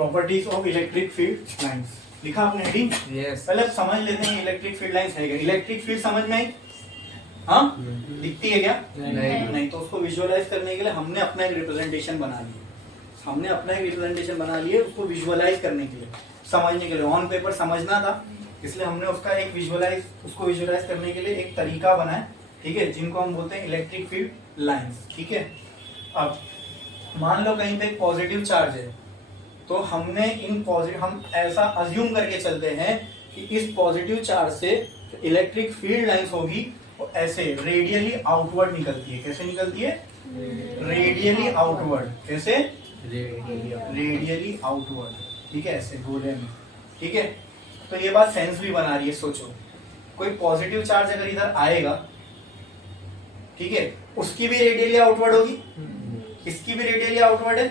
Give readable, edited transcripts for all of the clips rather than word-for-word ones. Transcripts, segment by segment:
Properties of electric field lines लिखा आपने heading? Yes. पहले समझ लेते हैं इलेक्ट्रिक फील्ड लाइंस है क्या। इलेक्ट्रिक फील्ड समझ में आई? हाँ, दिखती है क्या? नहीं। तो उसको विजुअलाइज करने के लिए हमने अपना एक रिप्रेजेंटेशन बना लिया। हमने अपना एक रिप्रेजेंटेशन बना लिए उसको विजुअलाइज करने के लिए, समझने के लिए। ऑन पेपर समझना था इसलिए हमने उसका एक उसको विजुअलाइज करने के लिए एक तरीका बनाया, ठीक है, जिनको हम बोलते हैं इलेक्ट्रिक फील्ड लाइंस। ठीक है, अब मान लो कहीं पे एक पॉजिटिव चार्ज है, तो हमने हम ऐसा अज्यूम करके चलते हैं कि इस पॉजिटिव चार्ज से इलेक्ट्रिक फील्ड लाइंस होगी वो ऐसे रेडियली आउटवर्ड निकलती है। कैसे निकलती है? Radially outward. कैसे? Radially outward. ठीक है, ऐसे गोले में। ठीक है, तो ये बात सेंस भी बना रही है। सोचो कोई पॉजिटिव चार्ज अगर इधर आएगा, ठीक है, उसकी भी रेडियली आउटवर्ड होगी, इसकी भी रेडियली आउटवर्ड है,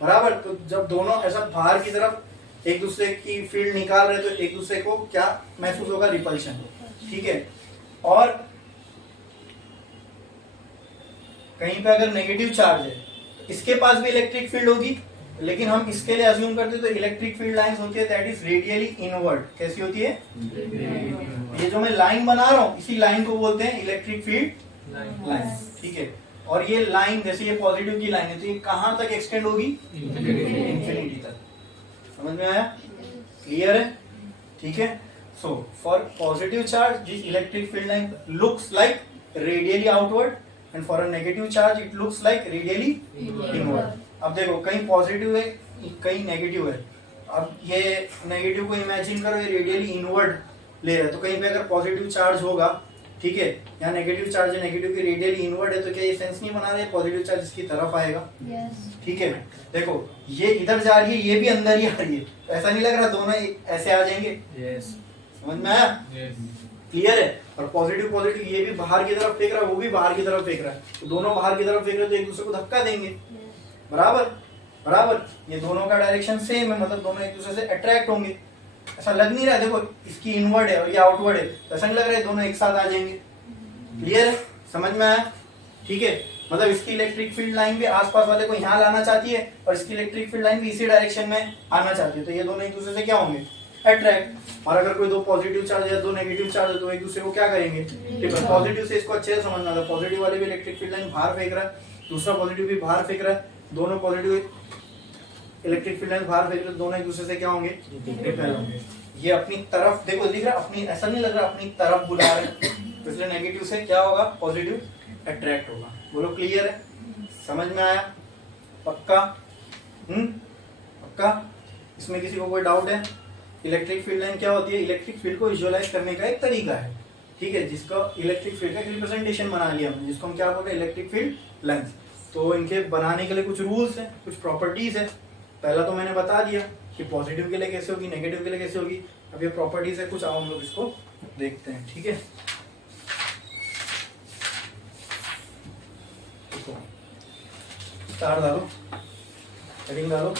बराबर। तो जब दोनों ऐसा बाहर की तरफ एक दूसरे की फील्ड निकाल रहे तो एक दूसरे को क्या महसूस होगा? रिपल्शन। ठीक है, और कहीं पे अगर नेगेटिव चार्ज है तो इसके पास भी इलेक्ट्रिक फील्ड होगी, लेकिन हम इसके लिए अज्यूम करते हैं तो इलेक्ट्रिक फील्ड लाइंस होती है दैट इज रेडियली इनवर्ड। कैसी होती है? ये जो मैं लाइन बना रहा हूं इसी लाइन को बोलते हैं इलेक्ट्रिक फील्ड लाइन। ठीक है, और ये लाइन जैसे ये पॉजिटिव की लाइन है तो ये कहां तक एक्सटेंड होगी? इंफिनिटी तक। समझ में आया? क्लियर है? ठीक है, so for positive charge this electric field line looks like radially outward and for a negative charge it looks like radially inward. अब देखो कहीं पॉजिटिव है कहीं नेगेटिव है। अब ये नेगेटिव को इमेजिन करो ये रेडियली इनवर्ड ले रहा है, तो कहीं पे अगर पॉजिटिव चार्ज होगा, ठीक है, यहाँ नेगेटिव चार्ज है, नेगेटिव की रेडियली इनवर्ड है, तो क्या ये सेंस नहीं बना रहे पॉजिटिव चार्ज इसकी तरफ आएगा? ठीक है, देखो ये इधर जा रही है ये भी अंदर ही आ रही है, तो ऐसा नहीं लग रहा दोनों ऐसे आ जाएंगे? समझ में आया? क्लियर है? और पॉजिटिव ये भी बाहर की तरफ फेंक रहा है वो भी बाहर की तरफ फेंक रहा है, तो दोनों बाहर की तरफ फेंक रहे हैं तो एक दूसरे को धक्का देंगे, बराबर। ये दोनों का डायरेक्शन सेम है, मतलब दोनों एक दूसरे से अट्रैक्ट होंगे। ऐसा लग नहीं रहा, देखो इसकी इनवर्ड है और ये आउटवर्ड है, तो ऐसा नहीं लग रहा है दोनों एक साथ आ जाएंगे। क्लियर है? समझ में आया? ठीक है, मतलब इसकी इलेक्ट्रिक फील्ड लाइन भी आसपास वाले को यहाँ लाना चाहती है और इसकी इलेक्ट्रिक फील्ड लाइन भी इसी डायरेक्शन में आना चाहती है, तो ये दोनों एक दूसरे से क्या होंगे? अट्रैक्ट। और अगर कोई दो पॉजिटिव चार्ज या दो नेगेटिव चार्ज है तो एक दूसरे को क्या करेंगे? पॉजिटिव से इसको अच्छे से समझना था, पॉजिटिव वाले भी इलेक्ट्रिक फील्ड लाइन बाहर फेंक रहा है, दूसरा पॉजिटिव भी बाहर फेंक रहा है, दोनों पॉजिटिव इलेक्ट्रिक फील्ड लाइन बाहर फेंक रहे, दोनों एक दूसरे से क्या होंगे? रिपेल होंगे। ये अपनी तरफ देखो दिख रहा है, अपनी ऐसा नहीं लग रहा अपनी तरफ बुला रहे, तो इसलिए नेगेटिव से क्या होगा? पॉजिटिव अट्रैक्ट होगा। बोलो क्लियर है? समझ में आया? पक्का? पक्का? इसमें किसी को कोई डाउट है? इलेक्ट्रिक फील्ड लाइन क्या होती है? इलेक्ट्रिक फील्ड को विजुअलाइज करने का एक तरीका है, ठीक है, जिसका इलेक्ट्रिक फील्ड का रिप्रेजेंटेशन बना लिया हमने, जिसको हम क्या बोलते हैं? Electric field lines. तो इनके बनाने के लिए कुछ रूल्स हैं, कुछ प्रॉपर्टीज है। पहला तो मैंने बता दिया कि पॉजिटिव के लिए कैसे होगी, नेगेटिव के लिए कैसे होगी। अब ये प्रॉपर्टीज है कुछ, आओ हम लोग इसको देखते हैं। ठीक है, स्टार डालो, हेडिंग डालो,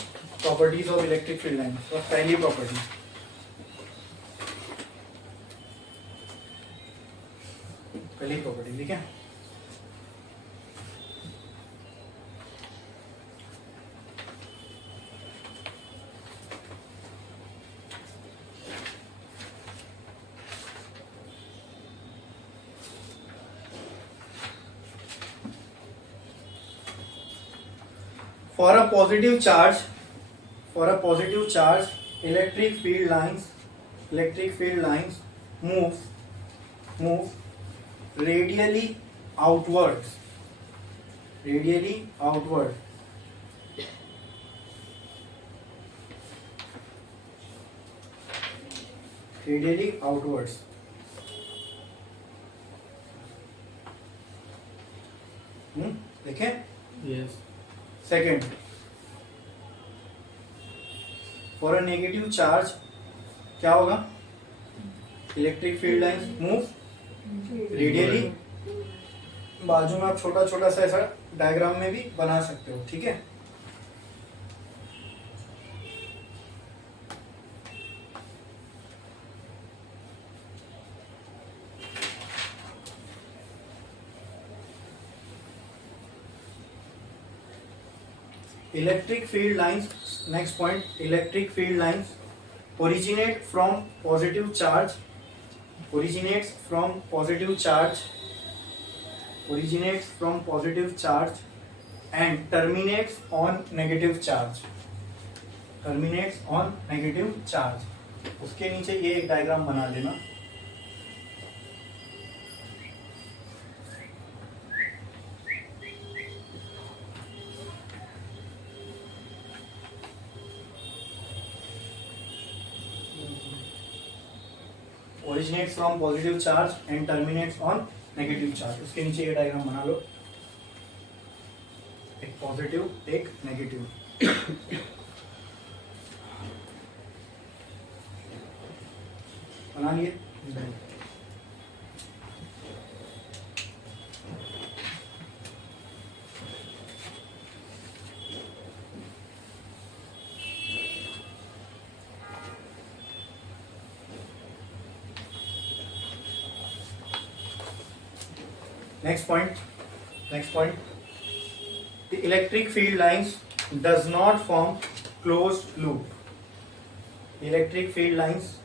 properties of electric field line. तो पहली प्रॉपर्टी, ठीक है, for a positive charge electric field lines move radially outwards radially outwards देखें? Yes. Second, for a negative charge क्या होगा? Electric field lines move radially. बाजू में आप छोटा छोटा सा ऐसा डायग्राम में भी बना सकते हो, ठीक है। electric field lines, next point, electric field lines originate from positive charge, originates from positive charge and terminates on negative charge, उसके नीचे ये एक डायग्राम बना लेना. originates from positive charge and terminates on negative charge, उसके नीचे ये diagram बना लो, एक पॉजिटिव एक नेगेटिव. बना लिए. Next point. The electric field lines does not form closed loop. The electric field lines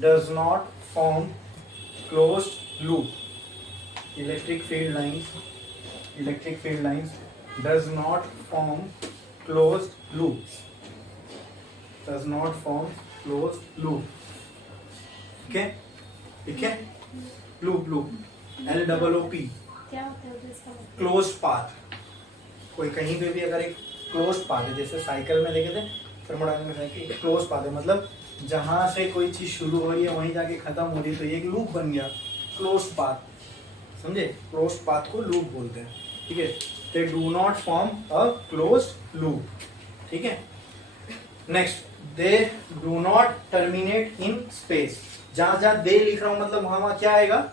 does not form closed loop. Electric field lines does not form closed loop. Okay? Loop LOOP, क्या होता है इसका? Close path. कोई कहीं पे भी अगर एक क्लोज पाथ है, जैसे साइकिल में देखे थे थर्मोडायनामिक्स में कि क्लोज पाथ है, मतलब जहां से कोई चीज शुरू हो रही है वहीं जाके खत्म हो रही है, तो ये एक लूप बन गया, क्लोज पाथ. समझे? क्लोज पाथ को लूप बोलते हैं. ठीक है. They do not form a close loop. ठीक है. Next, they do not terminate in space. जहां दे लिख रहा हूं मतलब वहां क्या आएगा?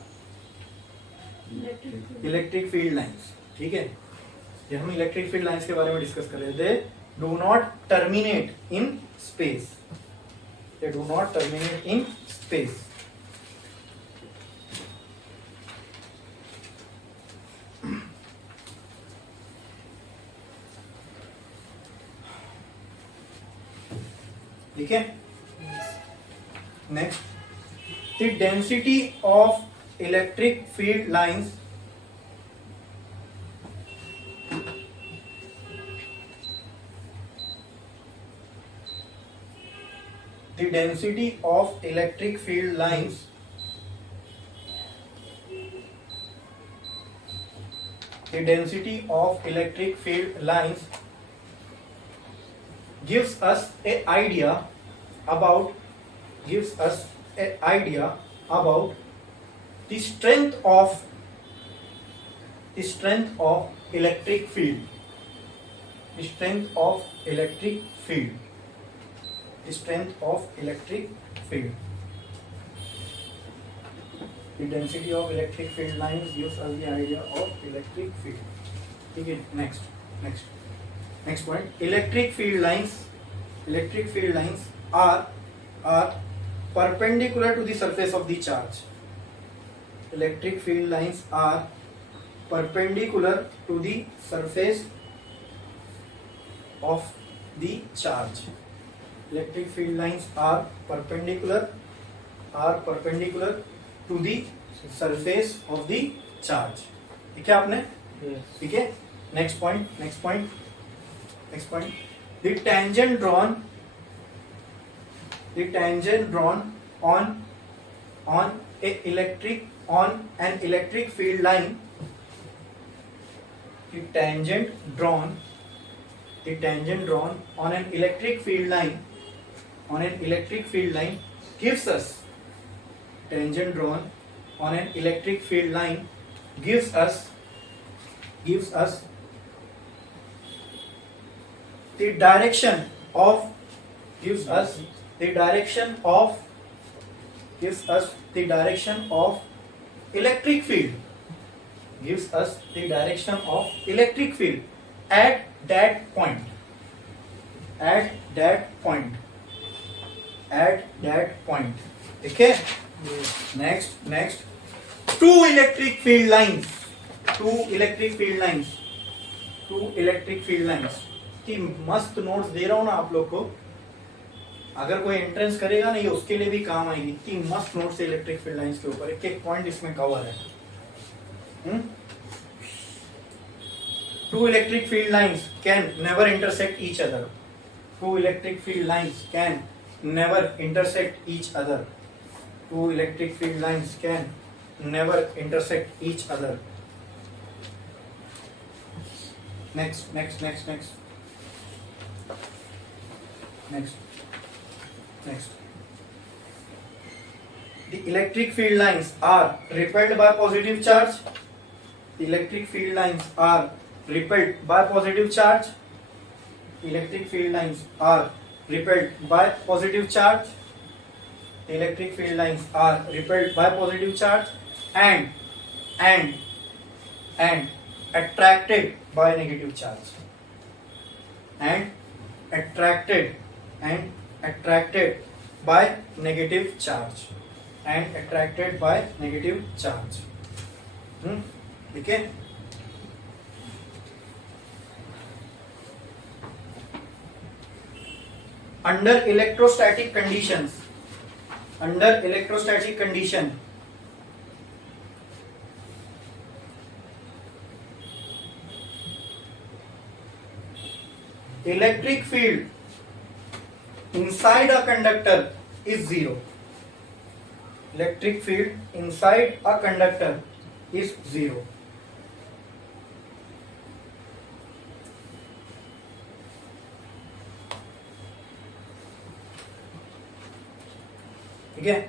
Electric field lines. ठीक है. ये हम इलेक्ट्रिक फील्ड लाइंस के बारे में डिस्कस कर रहे थे. They do not terminate in space. ठीक है. Next, the density of electric field lines gives us an idea about the strength of electric field. The strength of electric field. The density of electric field lines gives us the idea of electric field. ठीक है. Next point. Electric field lines are perpendicular to the surface of the charge. Electric field lines are perpendicular to the surface of the charge. Electric field lines are perpendicular to the surface of the charge. ठीक है आपने? ठीक है. Next point. The tangent drawn on an electric field line. The tangent drawn on an electric field line gives us the direction of electric field. Gives us the direction of electric field at that point. Okay. Next. Two electric field lines two electric field lines की मस्त notes दे रहा हूं ना आप लोग को, अगर कोई एंट्रेंस करेगा ना ये उसके लिए भी काम आएगी। इतनी मस्त नोट्स है इलेक्ट्रिक फील्ड लाइंस के ऊपर, एक एक पॉइंट इसमें कवर है। Two electric field lines can never intersect each other. Two electric field lines can never intersect each other. Two electric field lines can never intersect each other. Next next next next next next. The electric field lines are repelled by positive charge. The electric field lines are repelled by positive charge. Electric field lines are repelled by positive charge. The electric field lines are repelled by positive charge and attracted by negative charge. And attracted by negative charge and attracted by negative charge. ठीक है। Under electrostatic conditions, under electrostatic condition, electric field inside a conductor is zero. Electric field inside a conductor is zero. ठीक है।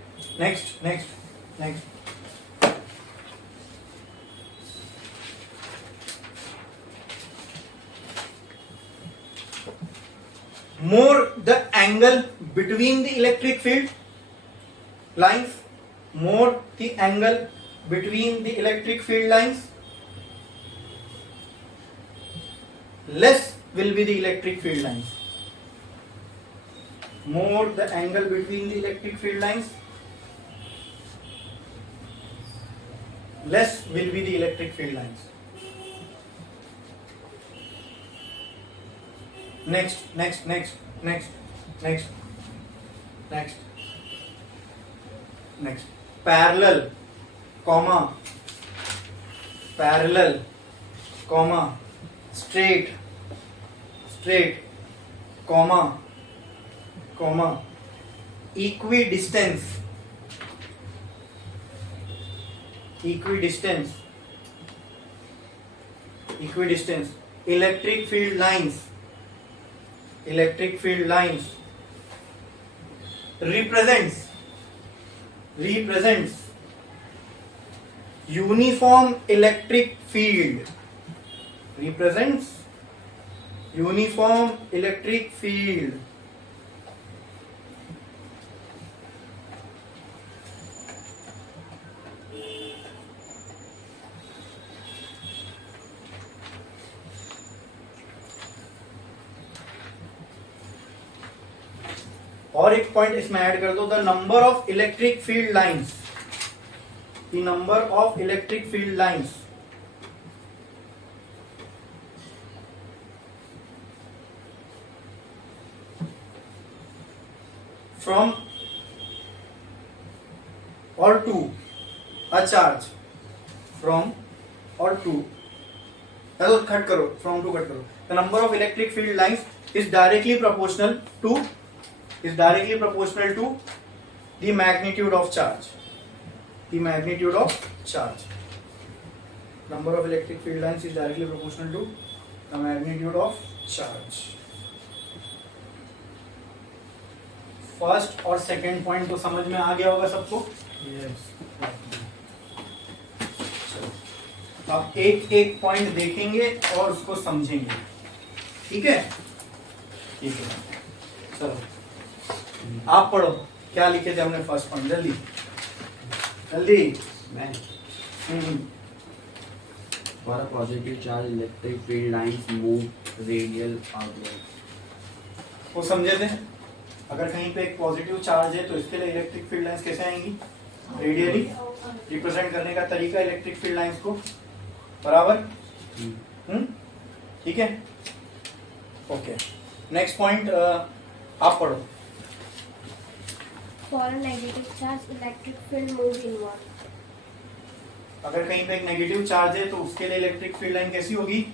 Next next next more the angle between the electric field lines, more the angle between the electric field lines, less will be the electric field lines. More the angle between the electric field lines, less will be the electric field lines. Next. Parallel, comma, straight, comma, equidistance, electric field lines represents uniform electric field, represents uniform electric field. और एक point इसमें add कर दो, the number of electric field lines, the number of electric field lines from or to a charge, from or to, cut करो, from to cut करो, the number of electric field lines is directly proportional to the magnitude of charge. Number of electric field lines is directly proportional to the magnitude of charge. First और second point तो समझ में आ गया होगा सबको? Yes. अब एक एक पॉइंट देखेंगे और उसको समझेंगे, ठीक है? ठीक है, चलो आप पढ़ो, क्या लिखे थे हमने फर्स्ट पॉइंट, जल्दी जल्दी। मैं For a positive charge, electric field lines move radial outward. वो समझे थे? अगर कहीं पे एक पॉजिटिव चार्ज है तो इसके लिए इलेक्ट्रिक फील्ड लाइंस कैसे आएंगी? रेडियली। रिप्रेजेंट करने का तरीका इलेक्ट्रिक फील्ड लाइंस को, बराबर? ठीक है, ओके। नेक्स्ट पॉइंट आप पढ़ो। For a negative charge, electric field move inward. अगर कहीं पे एक नेगेटिव चार्ज है तो उसके लिए इलेक्ट्रिक फील्ड लाइन कैसी होगी?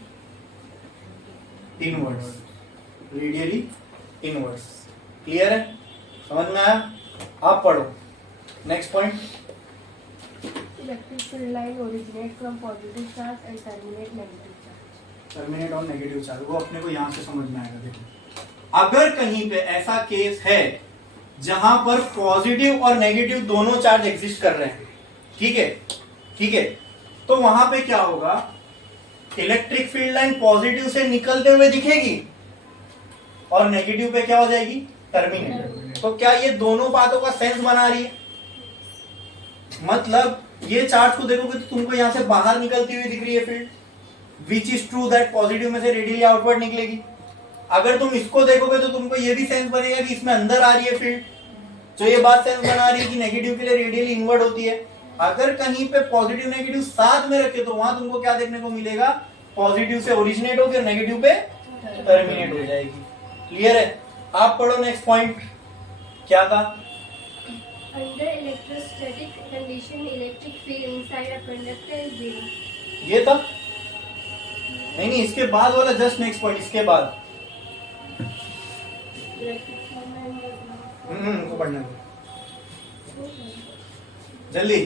Inwards, radially inwards. क्लियर है, समझ में आया? आप पढ़ो next point. Electric field line originate from positive charge and terminate negative charge. Terminate और नेगेटिव चार्ज, वो अपने को यहां से समझ में आएगा। देखो, अगर कहीं पे ऐसा केस है जहां पर पॉजिटिव और नेगेटिव दोनों चार्ज एग्जिस्ट कर रहे हैं, ठीक है, ठीक है, तो वहां पे क्या होगा? इलेक्ट्रिक फील्ड लाइन पॉजिटिव से निकलते हुए दिखेगी और नेगेटिव पे क्या हो जाएगी? टर्मिनेट। तो क्या ये दोनों बातों का सेंस बना रही है? मतलब ये चार्ज को देखोगे तो तुमको यहां से बाहर निकलती हुई दिख रही है field, which is true that positive में से रेडियली आउटवर्ड निकलेगी। अगर तुम इसको देखोगे तो तुमको ये भी सेंस बनेगा कि इसमें अंदर आ रही है फील्ड, जो ये बात सेंस बना रही है कि नेगेटिव के लिए रेडियली इनवर्ड होती है। अगर कहीं पे पॉजिटिव नेगेटिव साथ में रखे तो वहां तुमको क्या देखने को मिलेगा? पॉजिटिव से ओरिजिनेट होकर नेगेटिव पे टर्मिनेट हो जाएगी। क्लियर है? आप पढ़ो नेक्स्ट पॉइंट। क्या था? Under electrostatic condition, electric field inside a conductor is zero. ये था? नहीं, इसके बाद वाला जस्ट नेक्स्ट पॉइंट, इसके बाद। Electric field line does not को पढ़ने दो जल्दी।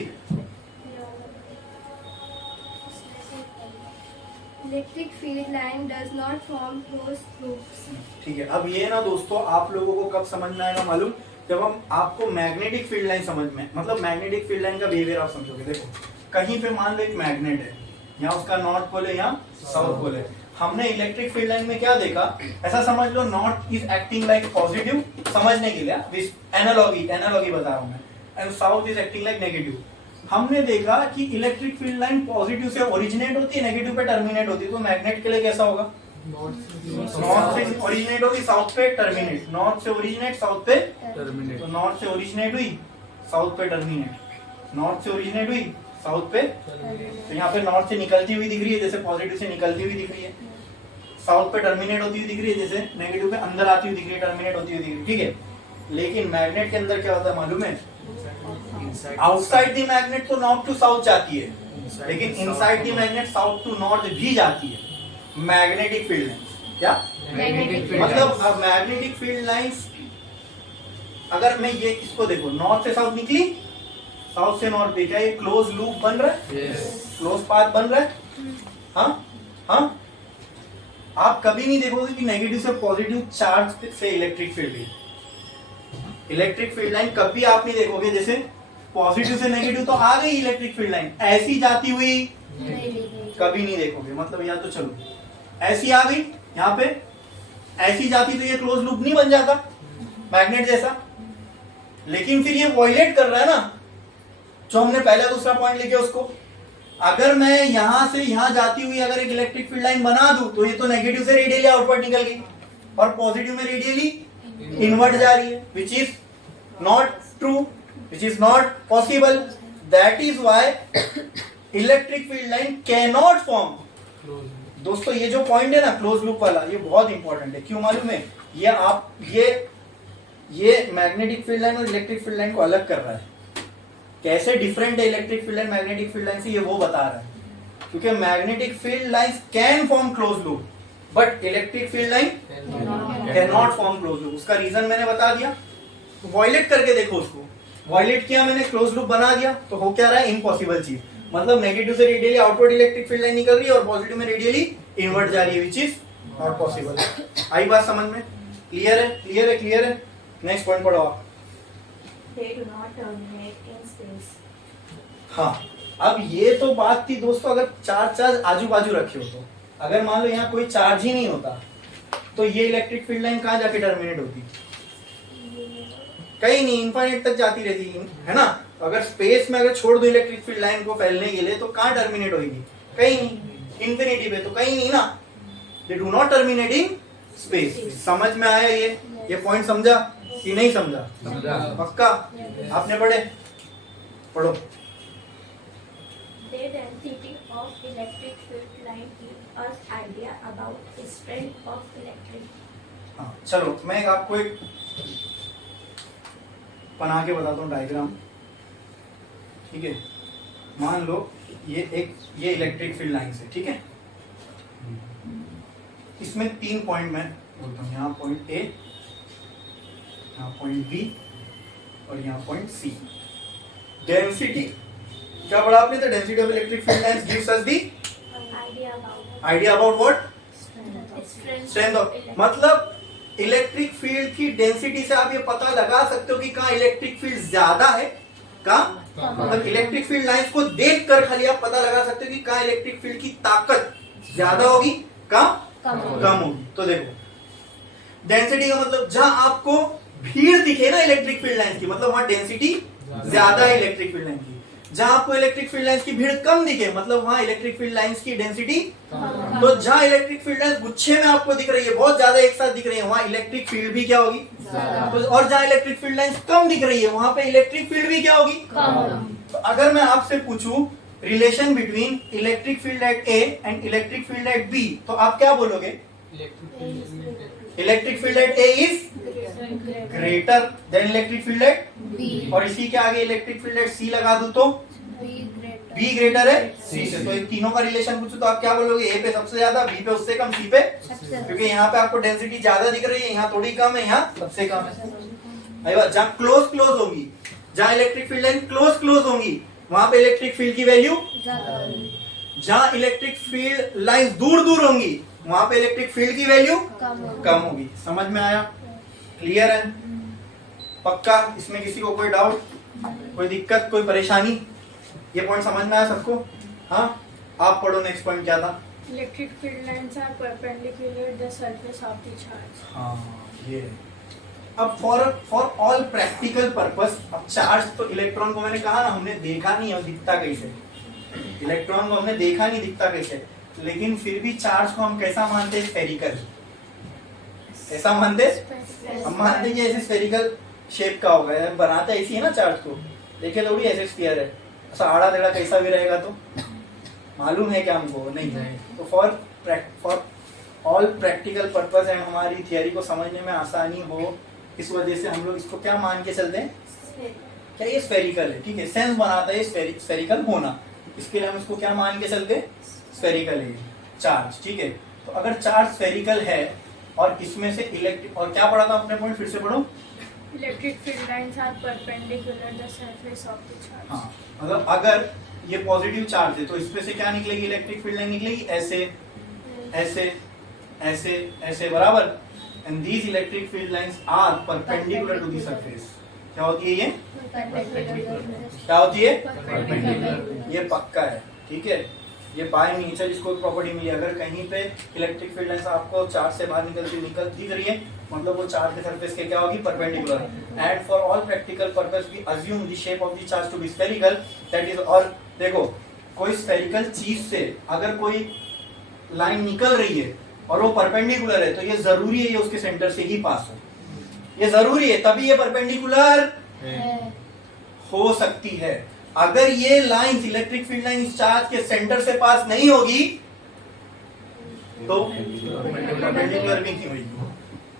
Electric field line does not form closed loops. ठीक है, अब ये ना दोस्तों आप लोगों को कब समझ में आएगा मालूम? जब हम आपको मैग्नेटिक फील्ड लाइन समझ में, मतलब मैग्नेटिक फील्ड लाइन का बिहेवियर आप समझोगे। देखो, कहीं पे मान लो एक मैग्नेट है, यहाँ उसका नॉर्थ पोल है, यहाँ साउथ पोल है। हमने इलेक्ट्रिक फील्ड लाइन में क्या देखा? ऐसा समझ लो, north is acting like positive, समझने के लिए एनालॉगी बता रहा हूं मैं, and south is acting like negative. हमने देखा कि इलेक्ट्रिक फील्ड लाइन पॉजिटिव से ओरिजिनेट होती है, नेगेटिव पे टर्मिनेट होती है। तो मैग्नेट के लिए कैसा होगा? नॉर्थ से ओरिजिनेट होगी, साउथ पे टर्मिनेट। नॉर्थ से ओरिजिनेट, साउथ पे टर्मिनेट। तो नॉर्थ से ओरिजिनेट हुई, साउथ पे टर्मिनेट। नॉर्थ से ओरिजिनेट हुई, साउथ पे। तो यहाँ पे नॉर्थ से निकलती हुई दिख रही है, जैसे पॉजिटिव से निकलती हुई दिख रही है। साउथ पे टर्मिनेट होती हुई दिख रही है, जैसे नेगेटिव पे अंदर आती हुई दिख रही है, टर्मिनेट होती हुई दिख रही है। ठीक है, लेकिन मैग्नेट के अंदर क्या होता है मालूम है? आउटसाइड द मैग्नेट तो नॉर्थ टू साउथ जाती है, लेकिन inside the magnet south to north भी जाती है। मैग्नेटिक फील्ड लाइंस क्या? मतलब अब मैग्नेटिक फील्ड लाइंस, अगर मैं ये इसको देखो, नॉर्थ से साउथ निकली, साउथ से नॉर्थ पे, क्या ये क्लोज लूप बन रहा है? क्लोज पाथ बन रहा है? हाँ हाँ। आप कभी नहीं देखोगे कि नेगेटिव से पॉजिटिव चार्ज से इलेक्ट्रिक फील्ड है। इलेक्ट्रिक फील्ड लाइन कभी आप नहीं देखोगे जैसे पॉजिटिव से नेगेटिव तो आ गई इलेक्ट्रिक फील्ड लाइन, ऐसी जाती हुई कभी नहीं देखोगे। मतलब या तो चलो ऐसी आ गई यहाँ पे, ऐसी जाती तो ये क्लोज लूप नहीं बन जाता मैग्नेट जैसा। लेकिन फिर ये वॉयलेट कर रहा है ना, जो हमने पहला दूसरा पॉइंट लिखे उसको। अगर मैं यहां से यहां जाती हुई अगर एक इलेक्ट्रिक फील्ड लाइन बना दूं तो ये तो नेगेटिव से रेडियली आउटवर्ड निकल गई और पॉजिटिव में रेडियली इनवर्ड जा रही है, which is not true, which is not possible. That is why electric field line can not form. दोस्तों ये जो पॉइंट है ना क्लोज लूप वाला, ये बहुत इंपॉर्टेंट है। क्यों मालूम है? ये आप ये मैग्नेटिक फील्ड लाइन और इलेक्ट्रिक फील्ड लाइन को अलग कर रहा है। कैसे डिफरेंट है electric field line magnetic field line से, ये वो बता रहा है। क्योंकि magnetic field lines can form close loop but electric field line can not form close loop. उसका रीजन मैंने बता दिया। वॉयलेट करके देखो उसको, वॉयलेट किया मैंने, क्लोज लूप बना दिया, तो हो क्या रहा है? इम्पॉसिबल चीज। मतलब नेगेटिव से radially outward electric field line निकल रही है और पॉजिटिव में रेडियली इनवर्ट जा रही है, विच इज नॉट पॉसिबल। आई बात समझ में? क्लियर है? क्लियर है? क्लियर है? नेक्स्ट पॉइंट पढ़ो आप। They do not terminate in space. हाँ, अब ये तो बात थी दोस्तों, अगर चार्ज आजू बाजू रखे हो तो। अगर मान लो यहाँ कोई चार्ज ही नहीं होता तो ये इलेक्ट्रिक फील्ड लाइन कहाँ जाके टर्मिनेट होती? कहीं नहीं, इनफाइनाइट तक जाती रहती है ना। अगर स्पेस में अगर छोड़ दो इलेक्ट्रिक फील्ड लाइन को फैलने के लिए तो कहाँ टर्मिनेट होगी? कहीं नहीं। इंफिनिटी पे तो कहीं नहीं ना। They do not terminate in space. समझ में आया ये पॉइंट? समझा कि नहीं समझा? पक्का? आपने पढ़े? पढ़ो। The density of electric field line is us idea about the strength of electric. हाँ चलो मैं आपको एक बना के बताता हूँ डायग्राम, ठीक है। मान लो ये इलेक्ट्रिक फील्ड लाइन है, ठीक है। इसमें 3 पॉइंट मैं बोलता हूँ, यहाँ पॉइंट ए, यहाँ पॉइंट बी और यहाँ पॉइंट सी। डेंसिटी क्या पढ़ा आपने? The density of electric field lines gives us the idea about what? Strength of, मतलब इलेक्ट्रिक फील्ड की डेंसिटी से आप ये पता लगा सकते हो कि कहाँ इलेक्ट्रिक फील्ड ज्यादा है, कहाँ, मतलब इलेक्ट्रिक फील्ड लाइंस को देखकर खाली आप पता लगा सकते हो कि कहाँ इलेक्ट्रिक फील्ड की ताकत ज्यादा होगी, कहाँ कम होगी। तो देखो डेंसिटी का मतलब जहां आपको भीड़ दिखे ना इलेक्ट्रिक फील्ड लाइंस की, मतलब वहां डेंसिटी ज्यादा है इलेक्ट्रिक फील्ड लाइन की। जहां आपको इलेक्ट्रिक फील्ड लाइंस की भीड़ कम दिखे, मतलब वहां इलेक्ट्रिक फील्ड लाइंस की डेंसिटी। तो जहां इलेक्ट्रिक फील्ड लाइंस गुच्छे में आपको दिख रही है, बहुत ज्यादा एक साथ दिख रही है, वहां इलेक्ट्रिक फील्ड भी क्या होगी? और जहां इलेक्ट्रिक फील्ड लाइंस कम दिख रही है, वहां पे इलेक्ट्रिक फील्ड भी क्या होगी? तो अगर मैं आपसे पूछूं relation between electric field at A and electric field at B, तो आप क्या बोलोगे? Electric field at A is greater than electric field at B, और इसी के आगे इलेक्ट्रिक फील्ड एट सी लगा दूं तो बी ग्रेटर है सी से। तो इन तीनों का रिलेशन पूछो तो आप क्या बोलोगे? ए पे सबसे ज्यादा, बी पे उससे कम, सी पे, क्योंकि यहाँ पे आपको डेंसिटी ज्यादा दिख रही है, यहाँ थोड़ी कम है, यहाँ सबसे कम है। जहाँ क्लोज होंगी, जहाँ इलेक्ट्रिक फील्ड लाइन क्लोज होंगी, वहां पे इलेक्ट्रिक फील्ड की वैल्यू, जहां इलेक्ट्रिक फील्ड लाइन दूर होंगी, वहां पे इलेक्ट्रिक फील्ड की वैल्यू कम होगी। समझ में आया? क्लियर है? पक्का? इसमें किसी को कोई डाउट, कोई दिक्कत, कोई परेशानी? ये पॉइंट समझ में आया सबको? हाँ, आप पढ़ो नेक्स्ट पॉइंट क्या था? Electric field lines are perpendicular to the surface of the charge. हाँ ये। अब फॉर ऑल प्रैक्टिकल पर्पस, अब चार्ज तो इलेक्ट्रॉन को मैंने कहा ना हमने देखा नहीं है, दिखता कैसे? इलेक्ट्रॉन को हमने देखा नहीं, दिखता कैसे? लेकिन फिर भी चार्ज को हम कैसा मानते हैं? स्फेरिकल। ऐसा मानते? हम मानते हैं कि ऐसे स्फेरिकल शेप का होगा, बनाते ऐसी है ना चार्ज को, देखिए थोड़ी ऐसे स्फीयर है, ऐसा आड़ा टेढ़ा कैसा भी रहेगा तो मालूम है क्या हमको? नहीं है। तो for all practical purpose and हमारी थियरी को समझने में आसानी हो, इस वजह से हम लोग इसको क्या मान के चलते हैं? क्या ये स्फेरिकल है, ठीक है। सेंस बनाता है स्फेरिकल होना, इसके लिए हम इसको क्या मान के चलते हैं? स्फेरिकल है चार्ज, ठीक है। तो अगर चार्ज स्फेरिकल है और इसमें से इलेक्ट्रिक, और क्या पढ़ा था अपने पॉइंट, फिर से पढ़ो। Electric field lines are perpendicular to the surface of the charge. हाँ, मतलब अगर ये पॉजिटिव चार्ज है तो इसमें से क्या निकलेगी? इलेक्ट्रिक फील्ड लाइन निकलेगी ऐसे ऐसे ऐसे ऐसे, बराबर। And these electric field lines are perpendicular to the surface. क्या होती है ये? क्या होती है? ये पक्का है, ठीक है। ये बाय नेचर इसको प्रॉपर्टी मिली, अगर कहीं पे इलेक्ट्रिक फील्ड लाइंस आपको चार्ज से बाहर निकल दिख रही है, मतलब वो चार्ज के सरफेस के क्या होगी? Perpendicular. And for all practical purpose we assume the shape of the charge to be spherical, that is. और देखो कोई स्फेरिकल चीज से अगर कोई लाइन निकल रही है और वो परपेंडिकुलर है, तो ये जरूरी है ये उसके सेंटर से ही पास हो, ये जरूरी है, तभी ये परपेंडिकुलर हो सकती है। अगर ये लाइंस इलेक्ट्रिक फील्ड लाइन इस चार्ज के सेंटर से पास नहीं होगी तो परपेंडिकुलर भी नहीं होगी,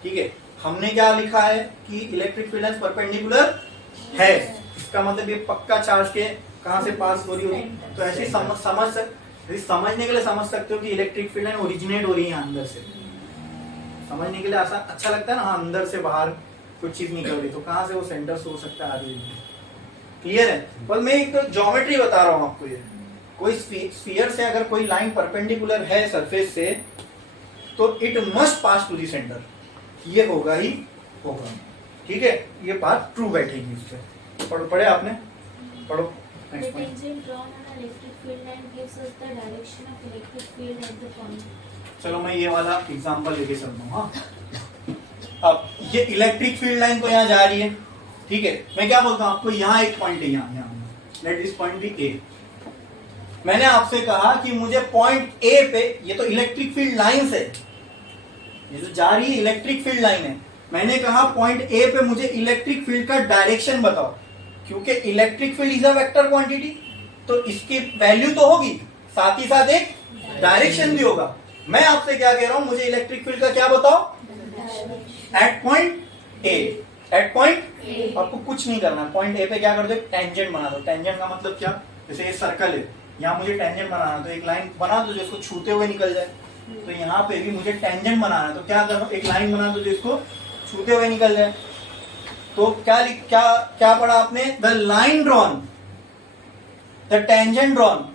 ठीक है। हमने क्या लिखा है कि इलेक्ट्रिक फील्ड लाइन परपेंडिकुलर है, इसका मतलब ये पक्का चार्ज के कहां से पास हो रही होगी। तो ऐसे समझने के लिए समझ सकते हो कि इलेक्ट्रिक फील्ड लाइन ओरिजिनेट हो रही है अंदर से। समझने के लिए आसान अच्छा लगता है ना, हाँ, अंदर से बाहर कुछ चीज निकल रही, तो कहां से वो सेंटर से हो सकता है आगे। क्लियर है? पर मैं एक तो ज्योमेट्री बता रहा हूं आपको। ये कोई स्फीयर से अगर कोई लाइन परपेंडिकुलर है सरफेस से, तो it must pass to the centre, ये होगा ही होगा, ठीक है। ये बात ट्रू बैठेगी उससे। पढ़े आपने? पढ़ो The tangent drawn on an electric field line gives us the direction of electric field at the point. चलो मैं ये वाला एग्जांपल लेके चलता हूँ। हाँ, अब ये इलेक्ट्रिक फील्ड लाइन तो यहाँ जा रही है, ठीक है। मैं क्या बोलता हूँ आपको, यहाँ एक पॉइंट है, यहाँ लेट दिस पॉइंट बी ए। मैंने आपसे कहा कि मुझे पॉइंट ए पे, ये तो इलेक्ट्रिक फील्ड लाइन है, ये जो जा रही है इलेक्ट्रिक फील्ड लाइन है। मैंने कहा पॉइंट ए पे मुझे इलेक्ट्रिक फील्ड का डायरेक्शन बताओ, क्योंकि electric field is a vector quantity, तो इसकी वैल्यू तो होगी, साथ ही साथ एक डायरेक्शन भी होगा। मैं आपसे क्या कह रहा हूं, मुझे इलेक्ट्रिक फील्ड का क्या बताओ, at point A, at point, आपको कुछ नहीं करना, पॉइंट ए पे क्या कर दो, टेंजेंट बना दो। टेंजेंट का मतलब क्या, जैसे ये सर्कल है, यहाँ मुझे टेंजेंट बनाना, तो एक लाइन बना दो जिसको छूते हुए निकल जाए। तो यहाँ पे भी मुझे टेंजेंट बनाना है, तो क्या करो, एक लाइन बना दो जिसको छूते हुए निकल जाए। तो क्या पढ़ा आपने, the line drawn, the tangent drawn